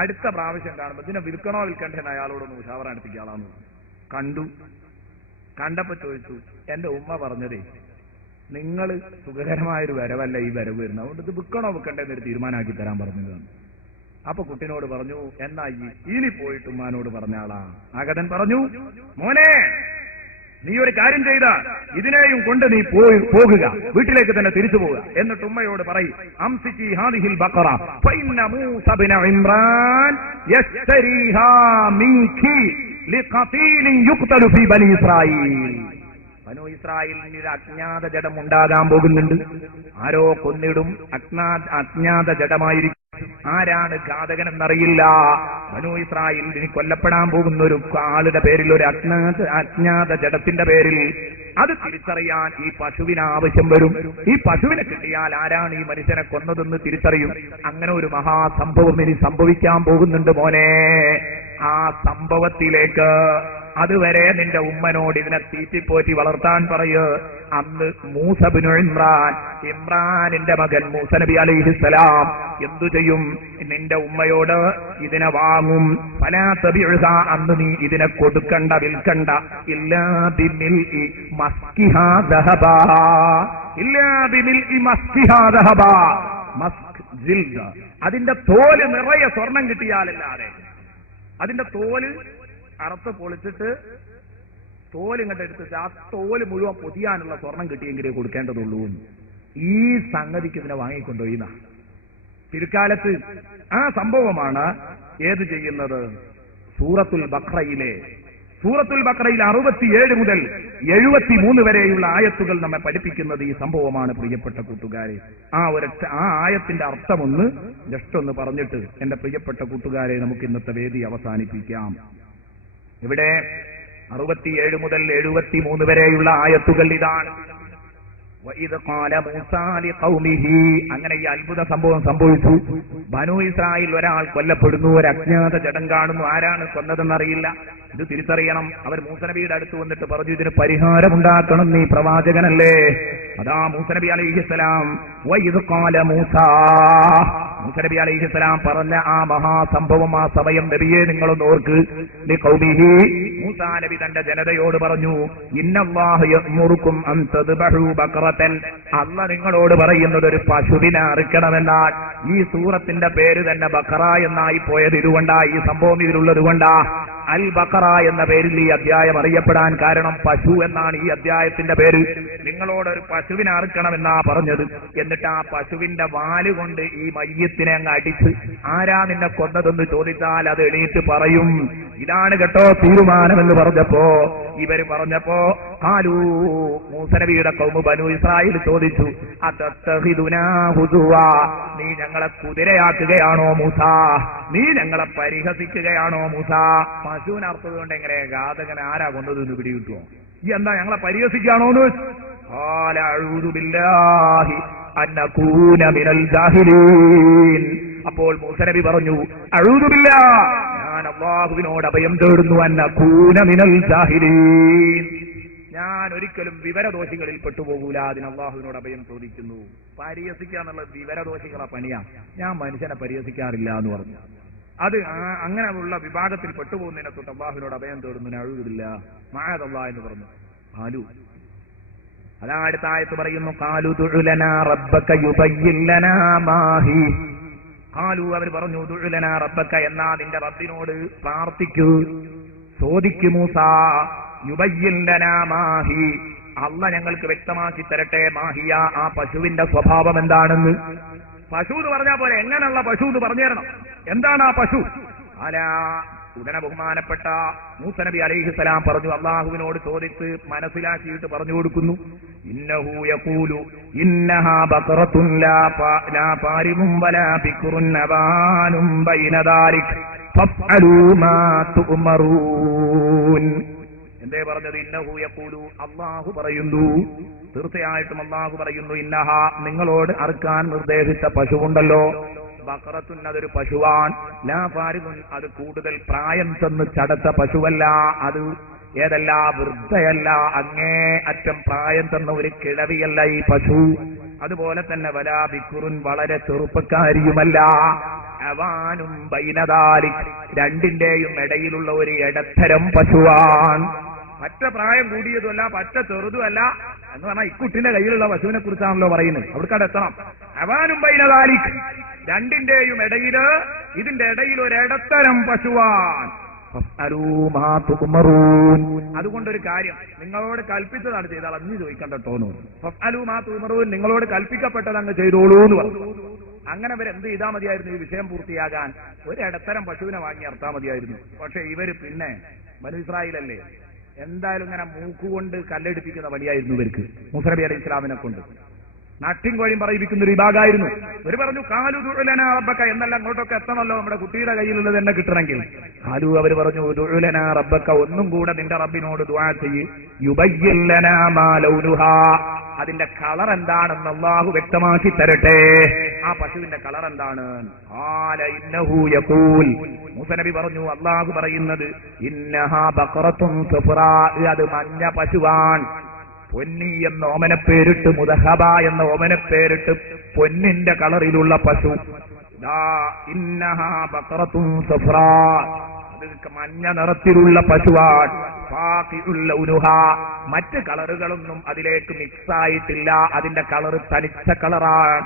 അടുത്ത പ്രാവശ്യം കാണുമ്പോൾ ഇതിനെ വിൽക്കണോ വിൽക്കണ്ടെന്ന് അയാളോടൊന്ന് മുശാവറ നടത്തിക്കാളാന്ന് കണ്ടപ്പോ ചോദിച്ചു. എന്റെ ഉമ്മ പറഞ്ഞതേ, നിങ്ങൾ സുഖകരമായൊരു വരവല്ല ഈ വരവ് വരുന്നത്, അതുകൊണ്ട് ഇത് വിൽക്കണോ വിൽക്കണ്ടെന്ന് ഒരു തീരുമാനമാക്കി തരാൻ പറഞ്ഞതാണ്. അപ്പൊ കുട്ടിനോട് പറഞ്ഞു, എന്നാ ഇനി പോയിട്ട് ഉമ്മാനോട് പറഞ്ഞാളാ. ആഗതൻ പറഞ്ഞു, മോനെ, നീ ഒരു കാര്യം ചെയ്ത, ഇതിനെയും കൊണ്ട് നീ പോകുക, വീട്ടിലേക്ക് തന്നെ തിരിച്ചു പോവുക. എന്നിട്ട് ഉമ്മയോട് പറയും, അംസിക്കി ഹാദിഹിൽ ബഖറ ഫഇന്ന മൂസ ഇബ്ന ഇംറാൻ യസ്തരീഹാ മിൻകി ലിഖതീലിൻ യുഖ്തലു ഫീ ബനി ഇസ്രായീൽ. ബനു ഇസ്രായേലിന് ഒരു അജ്ഞാത ജഡം ഉണ്ടാകാൻ പോകുന്നുണ്ട്. ആരോ കൊന്നിടും, അജ്ഞാത ജഡമായിരിക്കും. ആരാണ് ഘാതകൻ എന്നറിയില്ല. ബനു ഇസ്രായേലിന് കൊല്ലപ്പെടാൻ പോകുന്ന ഒരു ആളുടെ പേരിൽ, ഒരു അജ്ഞാത ജഡത്തിന്റെ പേരിൽ അത് തിരിച്ചറിയാൻ ഈ പശുവിന് ആവശ്യം വരും. ഈ പശുവിനെ കിട്ടിയാൽ ആരാണ് ഈ മനുഷ്യനെ കൊന്നതെന്ന് തിരിച്ചറിയും. അങ്ങനെ ഒരു മഹാസംഭവം ഇനി സംഭവിക്കാൻ പോകുന്നുണ്ട് മോനെ. ആ സംഭവത്തിലേക്ക് അതുവരെ നിന്റെ ഉമ്മനോട് ഇതിനെ തീറ്റിപ്പോറ്റി വളർത്താൻ പറയ്. അന്ന് മൂസ ഇബ്നു ഇമ്രാൻ, ഇമ്രാനിന്റെ മകൻ മൂസ നബി അലൈഹിസ്സലാം എന്തു ചെയ്യും? നിന്റെ ഉമ്മയോട് ഇതിനെ വാങ്ങും. ഫലാ തബിഉഹ, അന്ന് നീ ഇതിനെ കൊടുക്കണ്ട, വിൽക്കണ്ട. ഇല്ലാ ബിമിൽഇ മസ്കിഹാ ദഹബാ, ഇല്ലാ ബിമിൽഇ മസ്കിഹാ ദഹബാ. മസ്ക് ജിൽദ്, അതിന്റെ തോല് നിറയെ സ്വർണം കിട്ടിയാലല്ലാതെ, അതിന്റെ തോല് അറുത്ത് പൊളിച്ചിട്ട് തോലിങ്ങോട്ട് എടുത്തിട്ട് ആ തോല് മുഴുവൻ പൊതിയാനുള്ള സ്വർണം കിട്ടിയെങ്കിലേ കൊടുക്കേണ്ടതുള്ളൂ. ഈ സംഗതിക്ക് ഇതിനെ വാങ്ങിക്കൊണ്ടുപോയിന്ന പിൽക്കാലത്ത് ആ സംഭവമാണ് ഏത് ചെയ്യുന്നത്? സൂറത്തുൽ ബഖറയിലെ 67 മുതൽ 73 വരെയുള്ള ആയത്തുകൾ നമ്മെ പഠിപ്പിക്കുന്നത് ഈ സംഭവമാണ്. പ്രിയപ്പെട്ട കൂട്ടുകാരെ, ആ ആയത്തിന്റെ അർത്ഥമൊന്ന് ജസ്റ്റ് ഒന്ന് പറഞ്ഞിട്ട് എന്റെ പ്രിയപ്പെട്ട കൂട്ടുകാരെ നമുക്ക് ഇന്നത്തെ വേദി അവസാനിപ്പിക്കാം. ഇവിടെ 67 മുതൽ 73 വരെയുള്ള ആയത്തുകൾ ഇതാണ്. അങ്ങനെ ഈ അത്ഭുത സംഭവം സംഭവിച്ചു. ബനു ഇസ്രായേൽ ഒരാൾ കൊല്ലപ്പെടുന്നു, ഒരു അജ്ഞാത ജഡം കാണുന്നു. ആരാണ് കൊന്നതെന്നറിയില്ല. ഇത് തിരിച്ചറിയണം. അവർ മൂസ നബിയുടെ അടുത്ത് വന്നിട്ട് പറഞ്ഞു, ഇതിന് പരിഹാരമുണ്ടാക്കണം, നീ പ്രവാചകനല്ലേ. അതാ മൂസ നബി അലൈഹിസ്സലാം മൂസ നബി അലൈഹിസ്സലാം പറഞ്ഞ ആ മഹാസംഭവം, ആ സമയം നബിയെ നിങ്ങളൊന്ന് ഓർക്ക്. മൂസ നബി തന്റെ ജനതയോട് പറഞ്ഞു, ഇന്നല്ലാഹു യഅ്മുറുക്കും അൻ തദ്ബഹു ബഖറതൻ, അല്ലാഹു നിങ്ങളോട് പറയുന്നത് ഒരു പശുവിനെ അറുക്കണമെന്നാൽ. ഈ സൂറത്തിന്റെ പേര് തന്നെ ബഖറ എന്നായി പോയത് ഇതുകൊണ്ടാ, ഈ സംഭവം ഇതിലുള്ളത് കൊണ്ടാ. അൽ ബഖറ എന്ന പേരിൽ ഈ അധ്യായം അറിയപ്പെടാൻ കാരണം പശു എന്നാണ് ഈ അധ്യായത്തിന്റെ പേര്. നിങ്ങളോടൊരു പശുവിനെ അറുക്കണമെന്നാ പറഞ്ഞത്. എന്നിട്ട് ആ പശുവിന്റെ വാലുകൊണ്ട് ഈ മയ്യത്തിനെ അങ്ങ് അടിച്ച്, ആരാ നിന്നെ കൊന്നതെന്ന് ചോദിച്ചാൽ അത് എണീറ്റ് പറയും, ഇതാണ് കേട്ടോ തീരുമാനമെന്ന് പറഞ്ഞപ്പോ, ഇവര് പറഞ്ഞപ്പോ ഖാലൂ, മൂസ നബിയുടെ ഖൗമ് ബനു ഇസ്രായേൽ ചോദിച്ചു, അതത്തഖിദുനാ ഹുസുവാ, നീ ഞങ്ങളെ കുതിരയാക്കുകയാണോ മൂസ? നീ ഞങ്ങളെ പരിഹസിക്കുകയാണോ മൂസ? പശുവിനെ അർത്ഥതുകൊണ്ട് എങ്ങനെ ഘാതകൻ ആരാ കൊന്നതെന്ന് പിടികിട്ടുമോ? ഈ എന്താ ഞങ്ങളെ പരിഹസിക്കുകയാണോന്ന്? അപ്പോൾ മൂസ നബി പറഞ്ഞു, അഊദു ബില്ലാഹ്, ഞാൻ അല്ലാഹുവിനോട് അഭയം തേടുന്നു, അന്നകൂന മിനൽ ജാഹിലീൻ, ഞാൻ ഒരിക്കലും വിവരദോഷികളിൽ പെട്ടുപോകൂല, അതിന് അല്ലാഹുവിനോട് അഭയം ചോദിക്കുന്നു. പരിഹസിക്കുക എന്നുള്ള വിവരദോഷികളെ പണിയാ, ഞാൻ മനുഷ്യനെ പരിഹസിക്കാറില്ല എന്ന് പറഞ്ഞു. അത് അങ്ങനെയുള്ള വിഭാഗത്തിൽ പെട്ടുപോകുന്നതിനെ തൊട്ട് അല്ലാഹുവിനോട് അഭയം തേടുന്നതിന് അഊദു ബില്ലാഹ് മഅദല്ലാഹ് എന്ന് പറഞ്ഞു. ഖാലു, അതാ അടുത്ത ആയത്ത് പറയുന്നു, ഖാലു ദുഉ ലനാ റബ്ബക യുബയ്യിൻ ലനാ മാഹി. ഖാലു, അവർ പറഞ്ഞു, ദുഉ ലനാ റബ്ബക, എന്നാ നിന്റെ റബ്ബിനോട് പ്രാർത്ഥിക്കൂ, ചോദിക്കു മൂസ, യുബയ്യിൻ ലനാ മാഹി, അള്ള ഞങ്ങൾക്ക് വ്യക്തമാക്കി തരട്ടെ മാഹിയ ആ പശുവിന്റെ സ്വഭാവം എന്താണെന്ന്. പശു എന്ന് പറഞ്ഞാൽ പോലെ എങ്ങനെയുള്ള പശു എന്ന് പറഞ്ഞു തരണം. എന്താണ് ആ പശു? ഉടനെ ബഹുമാനപ്പെട്ട മൂസ നബി അലൈഹിസ്സലാം പറഞ്ഞു, അള്ളാഹുവിനോട് ചോദിച്ച് മനസ്സിലാക്കിയിട്ട് പറഞ്ഞു കൊടുക്കുന്നു. ഇന്നഹു യഖൂലു ഇന്നഹാ ബഖറത്തുൻ ലാ ഫാരിമുൻ വലാ ബിക്റുൻ അബാനും ബൈന ദാലിക് ഫഫ്അലൂ മാ തുഅ്മറൂൻ. എന്തേ പറഞ്ഞത്? ഇന്നഹു യഖൂലു, അള്ളാഹു പറയുന്നു, തീർച്ചയായിട്ടും അള്ളാഹു പറയുന്നു, ഇന്നഹാ നിങ്ങളോട് അറുക്കാൻ നിർദ്ദേശിച്ച പശുവുണ്ടല്ലോ, ബഖറത്തുൻ അതൊരു പശുവാൻ, ലാ ഫാരിമുൻ അത് കൂടുതൽ പ്രായം ചെന്ന് ചടച്ച പശുവല്ല, അത് ഏതല്ല വൃദ്ധയല്ല, അങ്ങേ അറ്റം പ്രായം ചെന്ന ഒരു കിഴവിയല്ല ഈ പശു. അതുപോലെ തന്നെ വലാ ബിക്കുറുൻ വളരെ ചെറുപ്പക്കാരിയുമല്ല, അവാനും ബൈനദാലിക് രണ്ടിന്റെയും ഇടയിലുള്ള ഒരു ഇടത്തരം പശുവാൻ. പറ്റ പ്രായം കൂടിയതുമല്ല പറ്റ ചെറുതുമല്ല എന്ന് പറഞ്ഞാൽ ഇക്കുട്ടിന്റെ കയ്യിലുള്ള പശുവിനെ കുറിച്ചാണല്ലോ പറയുന്നത്. അവിടേക്കാട് എത്തണം. അവാനും ബൈനദാലിക് രണ്ടിന്റെയും ഇടയില്, ഇതിന്റെ ഇടയിൽ ഒരു ഇടത്തരം പശുവാൻ. അതുകൊണ്ടൊരു കാര്യം നിങ്ങളോട് കൽപ്പിച്ചതാണ് ചെയ്താൽ അന്ന് ചോദിക്കണ്ടോന്ന്. ഫഫ്അലൂ മാ തുമറൂൻ, നിങ്ങളോട് കൽപ്പിക്കപ്പെട്ടത് അങ്ങ് ചെയ്തോളൂ എന്ന് പറഞ്ഞു. അങ്ങനെ അവരെന്ത് ചെയ്താൽ മതിയായിരുന്നു ഈ വിഷയം പൂർത്തിയാകാൻ? ഒരു ഇടത്തരം പശുവിനെ വാങ്ങി അർത്താൽ മതിയായിരുന്നു. പക്ഷെ ഇവര് പിന്നെ ബനൂ ഇസ്രായേലല്ലേ, എന്തായാലും ഇങ്ങനെ മൂക്കുകൊണ്ട് കല്ലെടുപ്പിക്കുന്ന പണിയായിരുന്നു ഇവർക്ക്. മൂസ നബി അലൈഹി ഇസ്ലാമിനെ കൊണ്ട് നട്ടിൻകോഴിയും പറയിപ്പിക്കുന്ന ഒരു വിഭാഗമായിരുന്നു. ഇവർ പറഞ്ഞു കാലു ദുഉലനാ റബ്ബക എന്നല്ല, അങ്ങോട്ടൊക്കെ എത്തണമല്ലോ നമ്മുടെ കുട്ടിയുടെ കയ്യിലുള്ളത് തന്നെ കിട്ടണമെങ്കിൽ. കാലു അവർ പറഞ്ഞു ദുഉലനാ റബ്ബക, ഒന്നും കൂടെ നിന്റെ റബ്ബിനോട് ദുആ ചെയ്യ്, യുബയ്യിൻ ലനാ മാ ലൗനുഹാ അതിന്റെ കളർ എന്താണെന്ന് അല്ലാഹു വ്യക്തമാക്കി തരട്ടെ. ആ പശുവിന്റെ കളർ എന്താണ്? ഖാല ഇന്നഹു യഖൂൽ, മൂസ നബി പറഞ്ഞു, അല്ലാഹു പറയുന്നത്, ഇന്നഹാ ബഖറത്തുൻ സഫറാ അത് മഞ്ഞ പശുവാൻ. പൊന്നി എന്ന ഓമനപ്പേരിട്ട്, മുദഹബ എന്ന ഓമനപ്പേരിട്ട് പൊന്നിന്റെ കളറിലുള്ള പശു. ഇന്നഹാ ബഖറത്തുൻ സഫറാ അത് മഞ്ഞ നിറത്തിലുള്ള പശുവാൻ. ഫാഖിഉൽ ലൗനുഹാ മറ്റ് കളറുകളൊന്നും അതിലേക്ക് മിക്സ് ആയിട്ടില്ല, അതിന്റെ കളർ തനിച്ച കളറാണ്,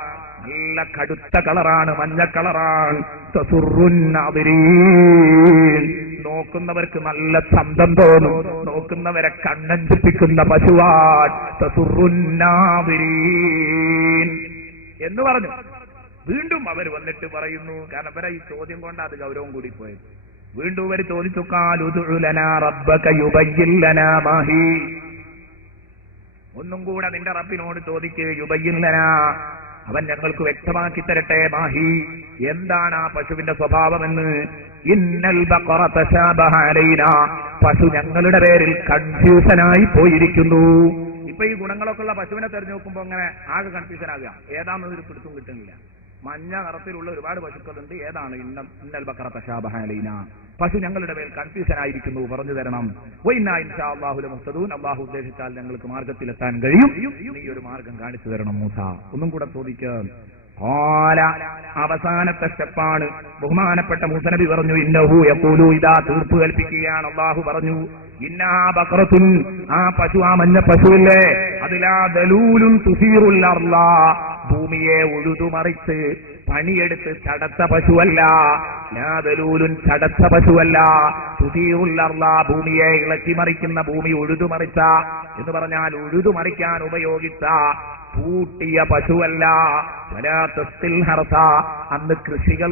നല്ല കടുത്ത കളറാണ്, മഞ്ഞ കളറാണ്. തസുറുൻ നാദിരീൻ നോക്കുന്നവർക്ക് നല്ല ചന്തം തോന്നും, നോക്കുന്നവരെ കണ്ണഞ്ചിപ്പിക്കുന്ന പശുവാൻ. തസുറുൻ നാദിരീൻ എന്ന് പറഞ്ഞു. വീണ്ടും അവർ വന്നിട്ട് പറയുന്നു, കാരണം ഇവരെ ഈ ചോദ്യം കൊണ്ട് അത് ഗൗരവം കൂടി പോയത്. വീണ്ടും ഇവർ ചോദിച്ചു, ഖാലു ഉദ്ഉ ലനാ റബ്ബക യുബയ്യിൻ ലനാ മാ ഹി, ഒന്നും കൂടെ നിന്റെ റബ്ബിനോട് ചോദിക്ക്, യുബയ്യിൻ ലനാ അവൻ ഞങ്ങൾക്ക് വ്യക്തമാക്കി തരട്ടെ, മാഹി എന്താണ് ആ പശുവിന്റെ സ്വഭാവമെന്ന്. ഇന്നൽ ബഖറ തശാബഹ അലൈനാ പശു ഞങ്ങളുടെ പേരിൽ കൺഫ്യൂഷനായി പോയിരിക്കുന്നു. ഇപ്പൊ ഈ ഗുണങ്ങളൊക്കെ ഉള്ള പശുവിനെ തെരഞ്ഞു നോക്കുമ്പോ അങ്ങനെ ആകെ കൺഫ്യൂഷൻ ആകുക, ഏതാണെന്നൊരു പിടുത്തം കിട്ടുന്നില്ല. മഞ്ഞ നിറത്തിലുള്ള ഒരുപാട് പശുക്കളുണ്ട്, ഏതാണ് ഇന്നൽ ബഖറ തശാബഹ അലൈനാ പശു ഞങ്ങളുടെ മേൽ കൺഫ്യൂഷൻ ആയിരിക്കുന്നു, പറഞ്ഞു തരണം. വഇന്നാ ഇൻഷാ അല്ലാഹു ലമുഹ്തദൂൻ അല്ലാഹു ഉദ്ദേശിച്ചാൽ ഞങ്ങൾക്ക് മാർഗത്തിലെത്താൻ കഴിയും, നീ ഒരു മാർഗം കാണിച്ചു തരണം മൂസ. ഒന്നും കൂടെ ചോദിക്കാം. അവസാനത്തെ സ്റ്റെപ്പാണ്. ബഹുമാനപ്പെട്ട മൂസ നബി പറഞ്ഞു, ഇന്നഹു യഖൂലു ഇദാ തീർപ്പ് കൽപ്പിക്കുകയാണ്. അല്ലാഹു പറഞ്ഞു, ഇന്നാ ബഖറത്തുൻ ആ പശു, ആ മഞ്ഞ പശുവില്ലേ, അതിലാ ദലൂലുൻ തുസീറുൽ അർള ഭൂമിയെ ഉഴുതുമറിച്ച് പണിയെടുത്ത് ചടച്ച പശുവല്ല. ലാദലൂലുൻ ചടച്ച പശുവല്ല. തുസീറുൽ അർള ഭൂമിയെ ഇളക്കിമറിക്കുന്ന, ഭൂമി ഉഴുതുമറിച്ച എന്ന് പറഞ്ഞാൽ ഉഴുതുമറിക്കാൻ ഉപയോഗിച്ച പൂട്ടിയ പശുവല്ല. വലാത്തസ്തിൽ ഹർസ അന്ന് കൃഷികൾ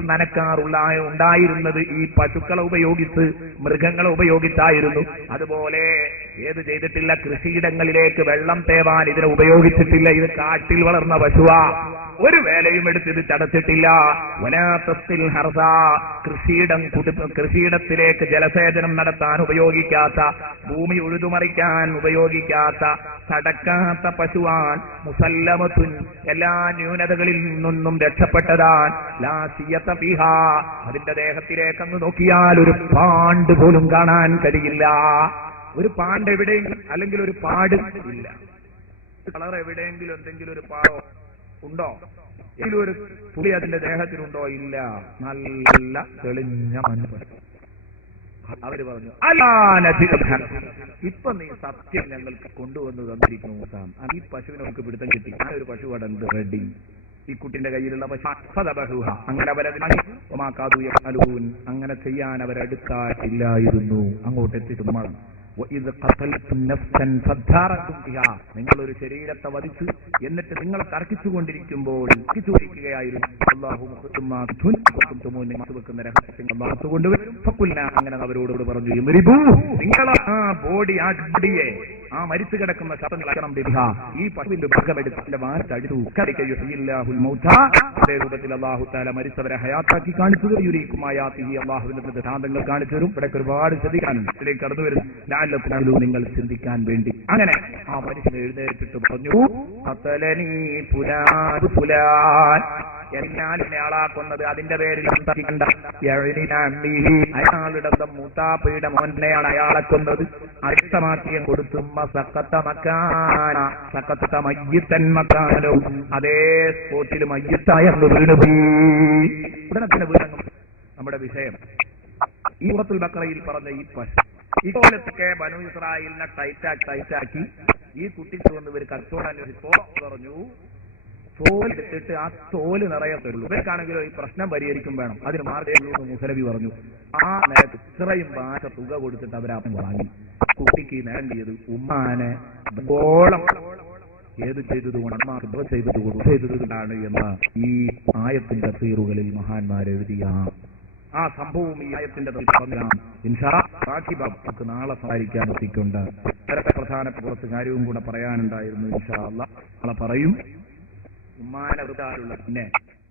ഉണ്ടായിരുന്നത് ഈ പശുക്കളെ ഉപയോഗിച്ച്, മൃഗങ്ങളെ ഉപയോഗിച്ചായിരുന്നു. അതുപോലെ ഏത് ചെയ്തിട്ടില്ല, കൃഷിയിടങ്ങളിലേക്ക് വെള്ളം തേവാൻ ഇതിനെ ഉപയോഗിച്ചിട്ടില്ല. ഇത് കാട്ടിൽ വളർന്ന പശുവാ, ഒരു വേലയും എടുത്ത് ഇത് ചടച്ചിട്ടില്ല. വലാത്തസ്തിൽ ഹർസ കൃഷിയിടത്തിലേക്ക് ജലസേചനം നടത്താൻ ഉപയോഗിക്കാത്ത, ഭൂമി ഉഴുതുമറിക്കാൻ ഉപയോഗിക്കാത്ത, ചടക്കാത്ത പശുവാൻ. മുസല്ലമത്തുൻ എല്ലാ ന്യൂനതകളിൽ നിന്നും രക്ഷപ്പെട്ടതാണ്. ലാ സിയത ഫിഹാ അതിന്റെ ദേഹത്തിലേക്ക് അങ്ങ് നോക്കിയാൽ ഒരു പാണ്ട് പോലും കാണാൻ കഴിയില്ല. ഒരു പാണ്ട് എവിടെയെങ്കിലും, അല്ലെങ്കിൽ ഒരു പാട് ഇല്ല. കളർ എവിടെയെങ്കിലും എന്തെങ്കിലും ഒരു പാടോ ഉണ്ടോ? എങ്കിലും ഒരു പുളി അതിന്റെ ദേഹത്തിലുണ്ടോ? ഇല്ല. നല്ല തെളിഞ്ഞ മഞ്ഞ. അവര് പറഞ്ഞു, ഇപ്പൊ നീ സത്യം ഞങ്ങൾക്ക് കൊണ്ടുവന്ന് തന്നിരിക്കുന്നു. ഈ പശുവിനെ നമുക്ക് പിടുത്തം കിട്ടി. ആ ഒരു പശു അവിടെ ഉണ്ട് റെഡി, ഈ കുട്ടിന്റെ കയ്യിലുള്ള പശു. അങ്ങനെ അവരതിന് അങ്ങനെ ചെയ്യാൻ അവരെടുക്കാറില്ലായിരുന്നു. അങ്ങോട്ട് എത്തിയിട്ട് വേണം. വഇദ് ഖതൽതും നഫ്സൻ ഫദ്ദാറതും ബിഹാ, നിങ്ങളൊരു ശരീരത്തെ വധിച്ചു എന്നിട്ട് നിങ്ങൾ തർക്കിച്ചുകൊണ്ടിരിക്കുമ്പോൾ തർക്കിച്ചുകൊണ്ടിരിക്കുകയായിരുന്നു. അല്ലാഹു മുഖത്തുമാ തുൻതുമുൻ വെക്കുന്ന രഹസ്യങ്ങൾ അല്ലാഹു കൊണ്ടുവരും. ഫഖുൽനാ, അങ്ങനെ അവരോട് പറഞ്ഞു, യംരിബൂ, നിങ്ങൾ ആ ബോഡി, ആ ബോഡിയെ, ആ മരിച്ചു കിടക്കുന്ന ശബ്ദം ബിഹാ, ഈ പശുവിന്റെ ഭാഗമെടുത്തിന്റെ വാരത്തടിച്ചു. അതേ രൂപത്തിൽ അല്ലാഹു തആല മരിച്ചവരെ ഹയാത്താക്കി കാണിച്ചു തരും. യുരീക്കുമായാത്തിഹി, അല്ലാഹുവിന്റെ ദൃഷ്ടാന്തങ്ങൾ കാണിച്ചു തരും. ഇവിടെ ഒരുപാട് ശ്രദ്ധിക്കാനുണ്ട്, ഇതിലേക്ക് കടന്നു വരും. ലഅല്ലക്കും നിങ്ങൾ ചിന്തിക്കാൻ വേണ്ടി. അങ്ങനെ ആ മനുഷ്യൻ എഴുന്നേറ്റിട്ട് പറഞ്ഞു, ഖതലനീ ഫുലാൻ ഫുലാൻ, എന്നാലിനെ ആളാക്കുന്നത് അതിന്റെ പേരിൽ അയാളുടെ മൂത്താപ്പയുടെ മോനെയാണ് അയാളെ കൊന്നത്. അർത്ഥമാക്കിയം കൊടുത്തും അതേ സ്പോട്ടിൽ മയ്യത്തായ ഉടനെ തന്നെ വീണങ്ങും. നമ്മുടെ വിഷയം ഈ സൂറത്തുൽ ബഖറയിൽ പറഞ്ഞ ഈ പശു ഇപ്പോഴത്തൊക്കെ ബനൂ ഇസ്രായേലിനെ ടൈറ്റാക്കി ഈ കുട്ടിക്ക് വന്ന് ഇവർ കച്ചവടം അന്വേഷിച്ചപ്പോ പറഞ്ഞു, തോലെടുത്തിട്ട് ആ തോല് നിറയത്തുള്ളൂ. ഇവർക്കാണെങ്കിലോ ഈ പ്രശ്നം പരിഹരിക്കും വേണം, അതിന് മാർഗ്ഗമുള്ളൂ മുസലബി പറഞ്ഞു. ആ നേരത്ത് ഇത്രയും ഭാഷ തുക കൊടുത്തിട്ട് അവരാപ്പം വാങ്ങി. കുട്ടിക്ക് നേടേണ്ടത് ഉമ്മാനെ ഗോളം ഏത് ചെയ്തതുകൊണ്ടാണ് എന്ന ഈ ആയത്തിന്റെ തഫ്സീറുകളിൽ മഹാന്മാർ എഴുതിയ ആ സംഭവം ഈ ആയത്തിന്റെ നമുക്ക് നാളെ സഹായിക്കാൻ എത്തിക്കൊണ്ട് വളരെ പ്രധാനപ്പെട്ട കുറച്ച് കാര്യവും കൂടെ പറയാനുണ്ടായിരുന്നു. ഇൻഷാ അല്ലാഹ് നാളെ പറയും. ഉമ്മാനെ വൃത്താലുള്ള പിന്നെ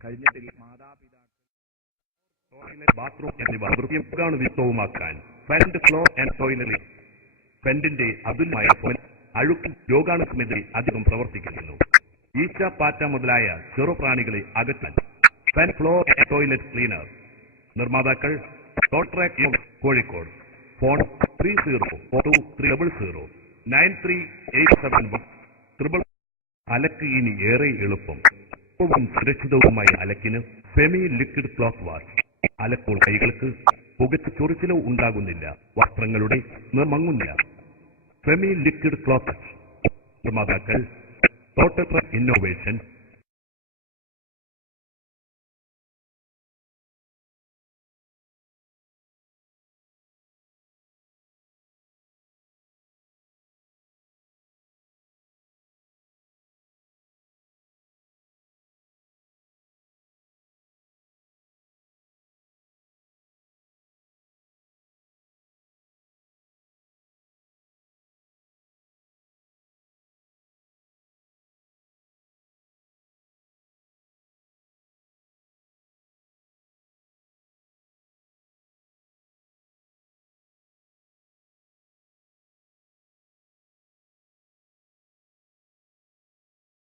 കഴിഞ്ഞിട്ട് മാതാപിതാക്കൾ ബാത്റൂം എന്നിവ വൃത്തിയുക്തവുമാക്കാൻ ഫ്രണ്ട് ഫ്ലോർ ആൻഡ് ടോയ്ലറ്റ് ഫ്രണ്ടിന്റെ അതുല്യമായ അഴുക്കും രോഗാണുക്കുമെതിരെ അധികം പ്രവർത്തിക്കുന്നു. ഈച്ച, പാറ്റ മുതലായ ചെറുപ്രാണികളെ അകറ്റാൻ friend floor and toilet cleaner. നിർമ്മാതാക്കൾ ടോട്രാക് കോഴിക്കോട്. ഫോൺ 3043009387 അലക്ക് ഇനി ഏറെ എളുപ്പം. സുരക്ഷിതവുമായ അലക്കിന് സെമി ലിക്വിഡ് ക്ലോത്ത് വാഷ്. അലപ്പോൾ കൈകൾക്ക് പുകച്ച് ചൊറിച്ചിലോ ഉണ്ടാകുന്നില്ല, വസ്ത്രങ്ങളുടെ നിർമങ്ങുന്നില്ല. Semi liquid cloth wash. നിർമ്മാതാക്കൾ ടോട്ടൽ ഇന്നോവേഷൻ,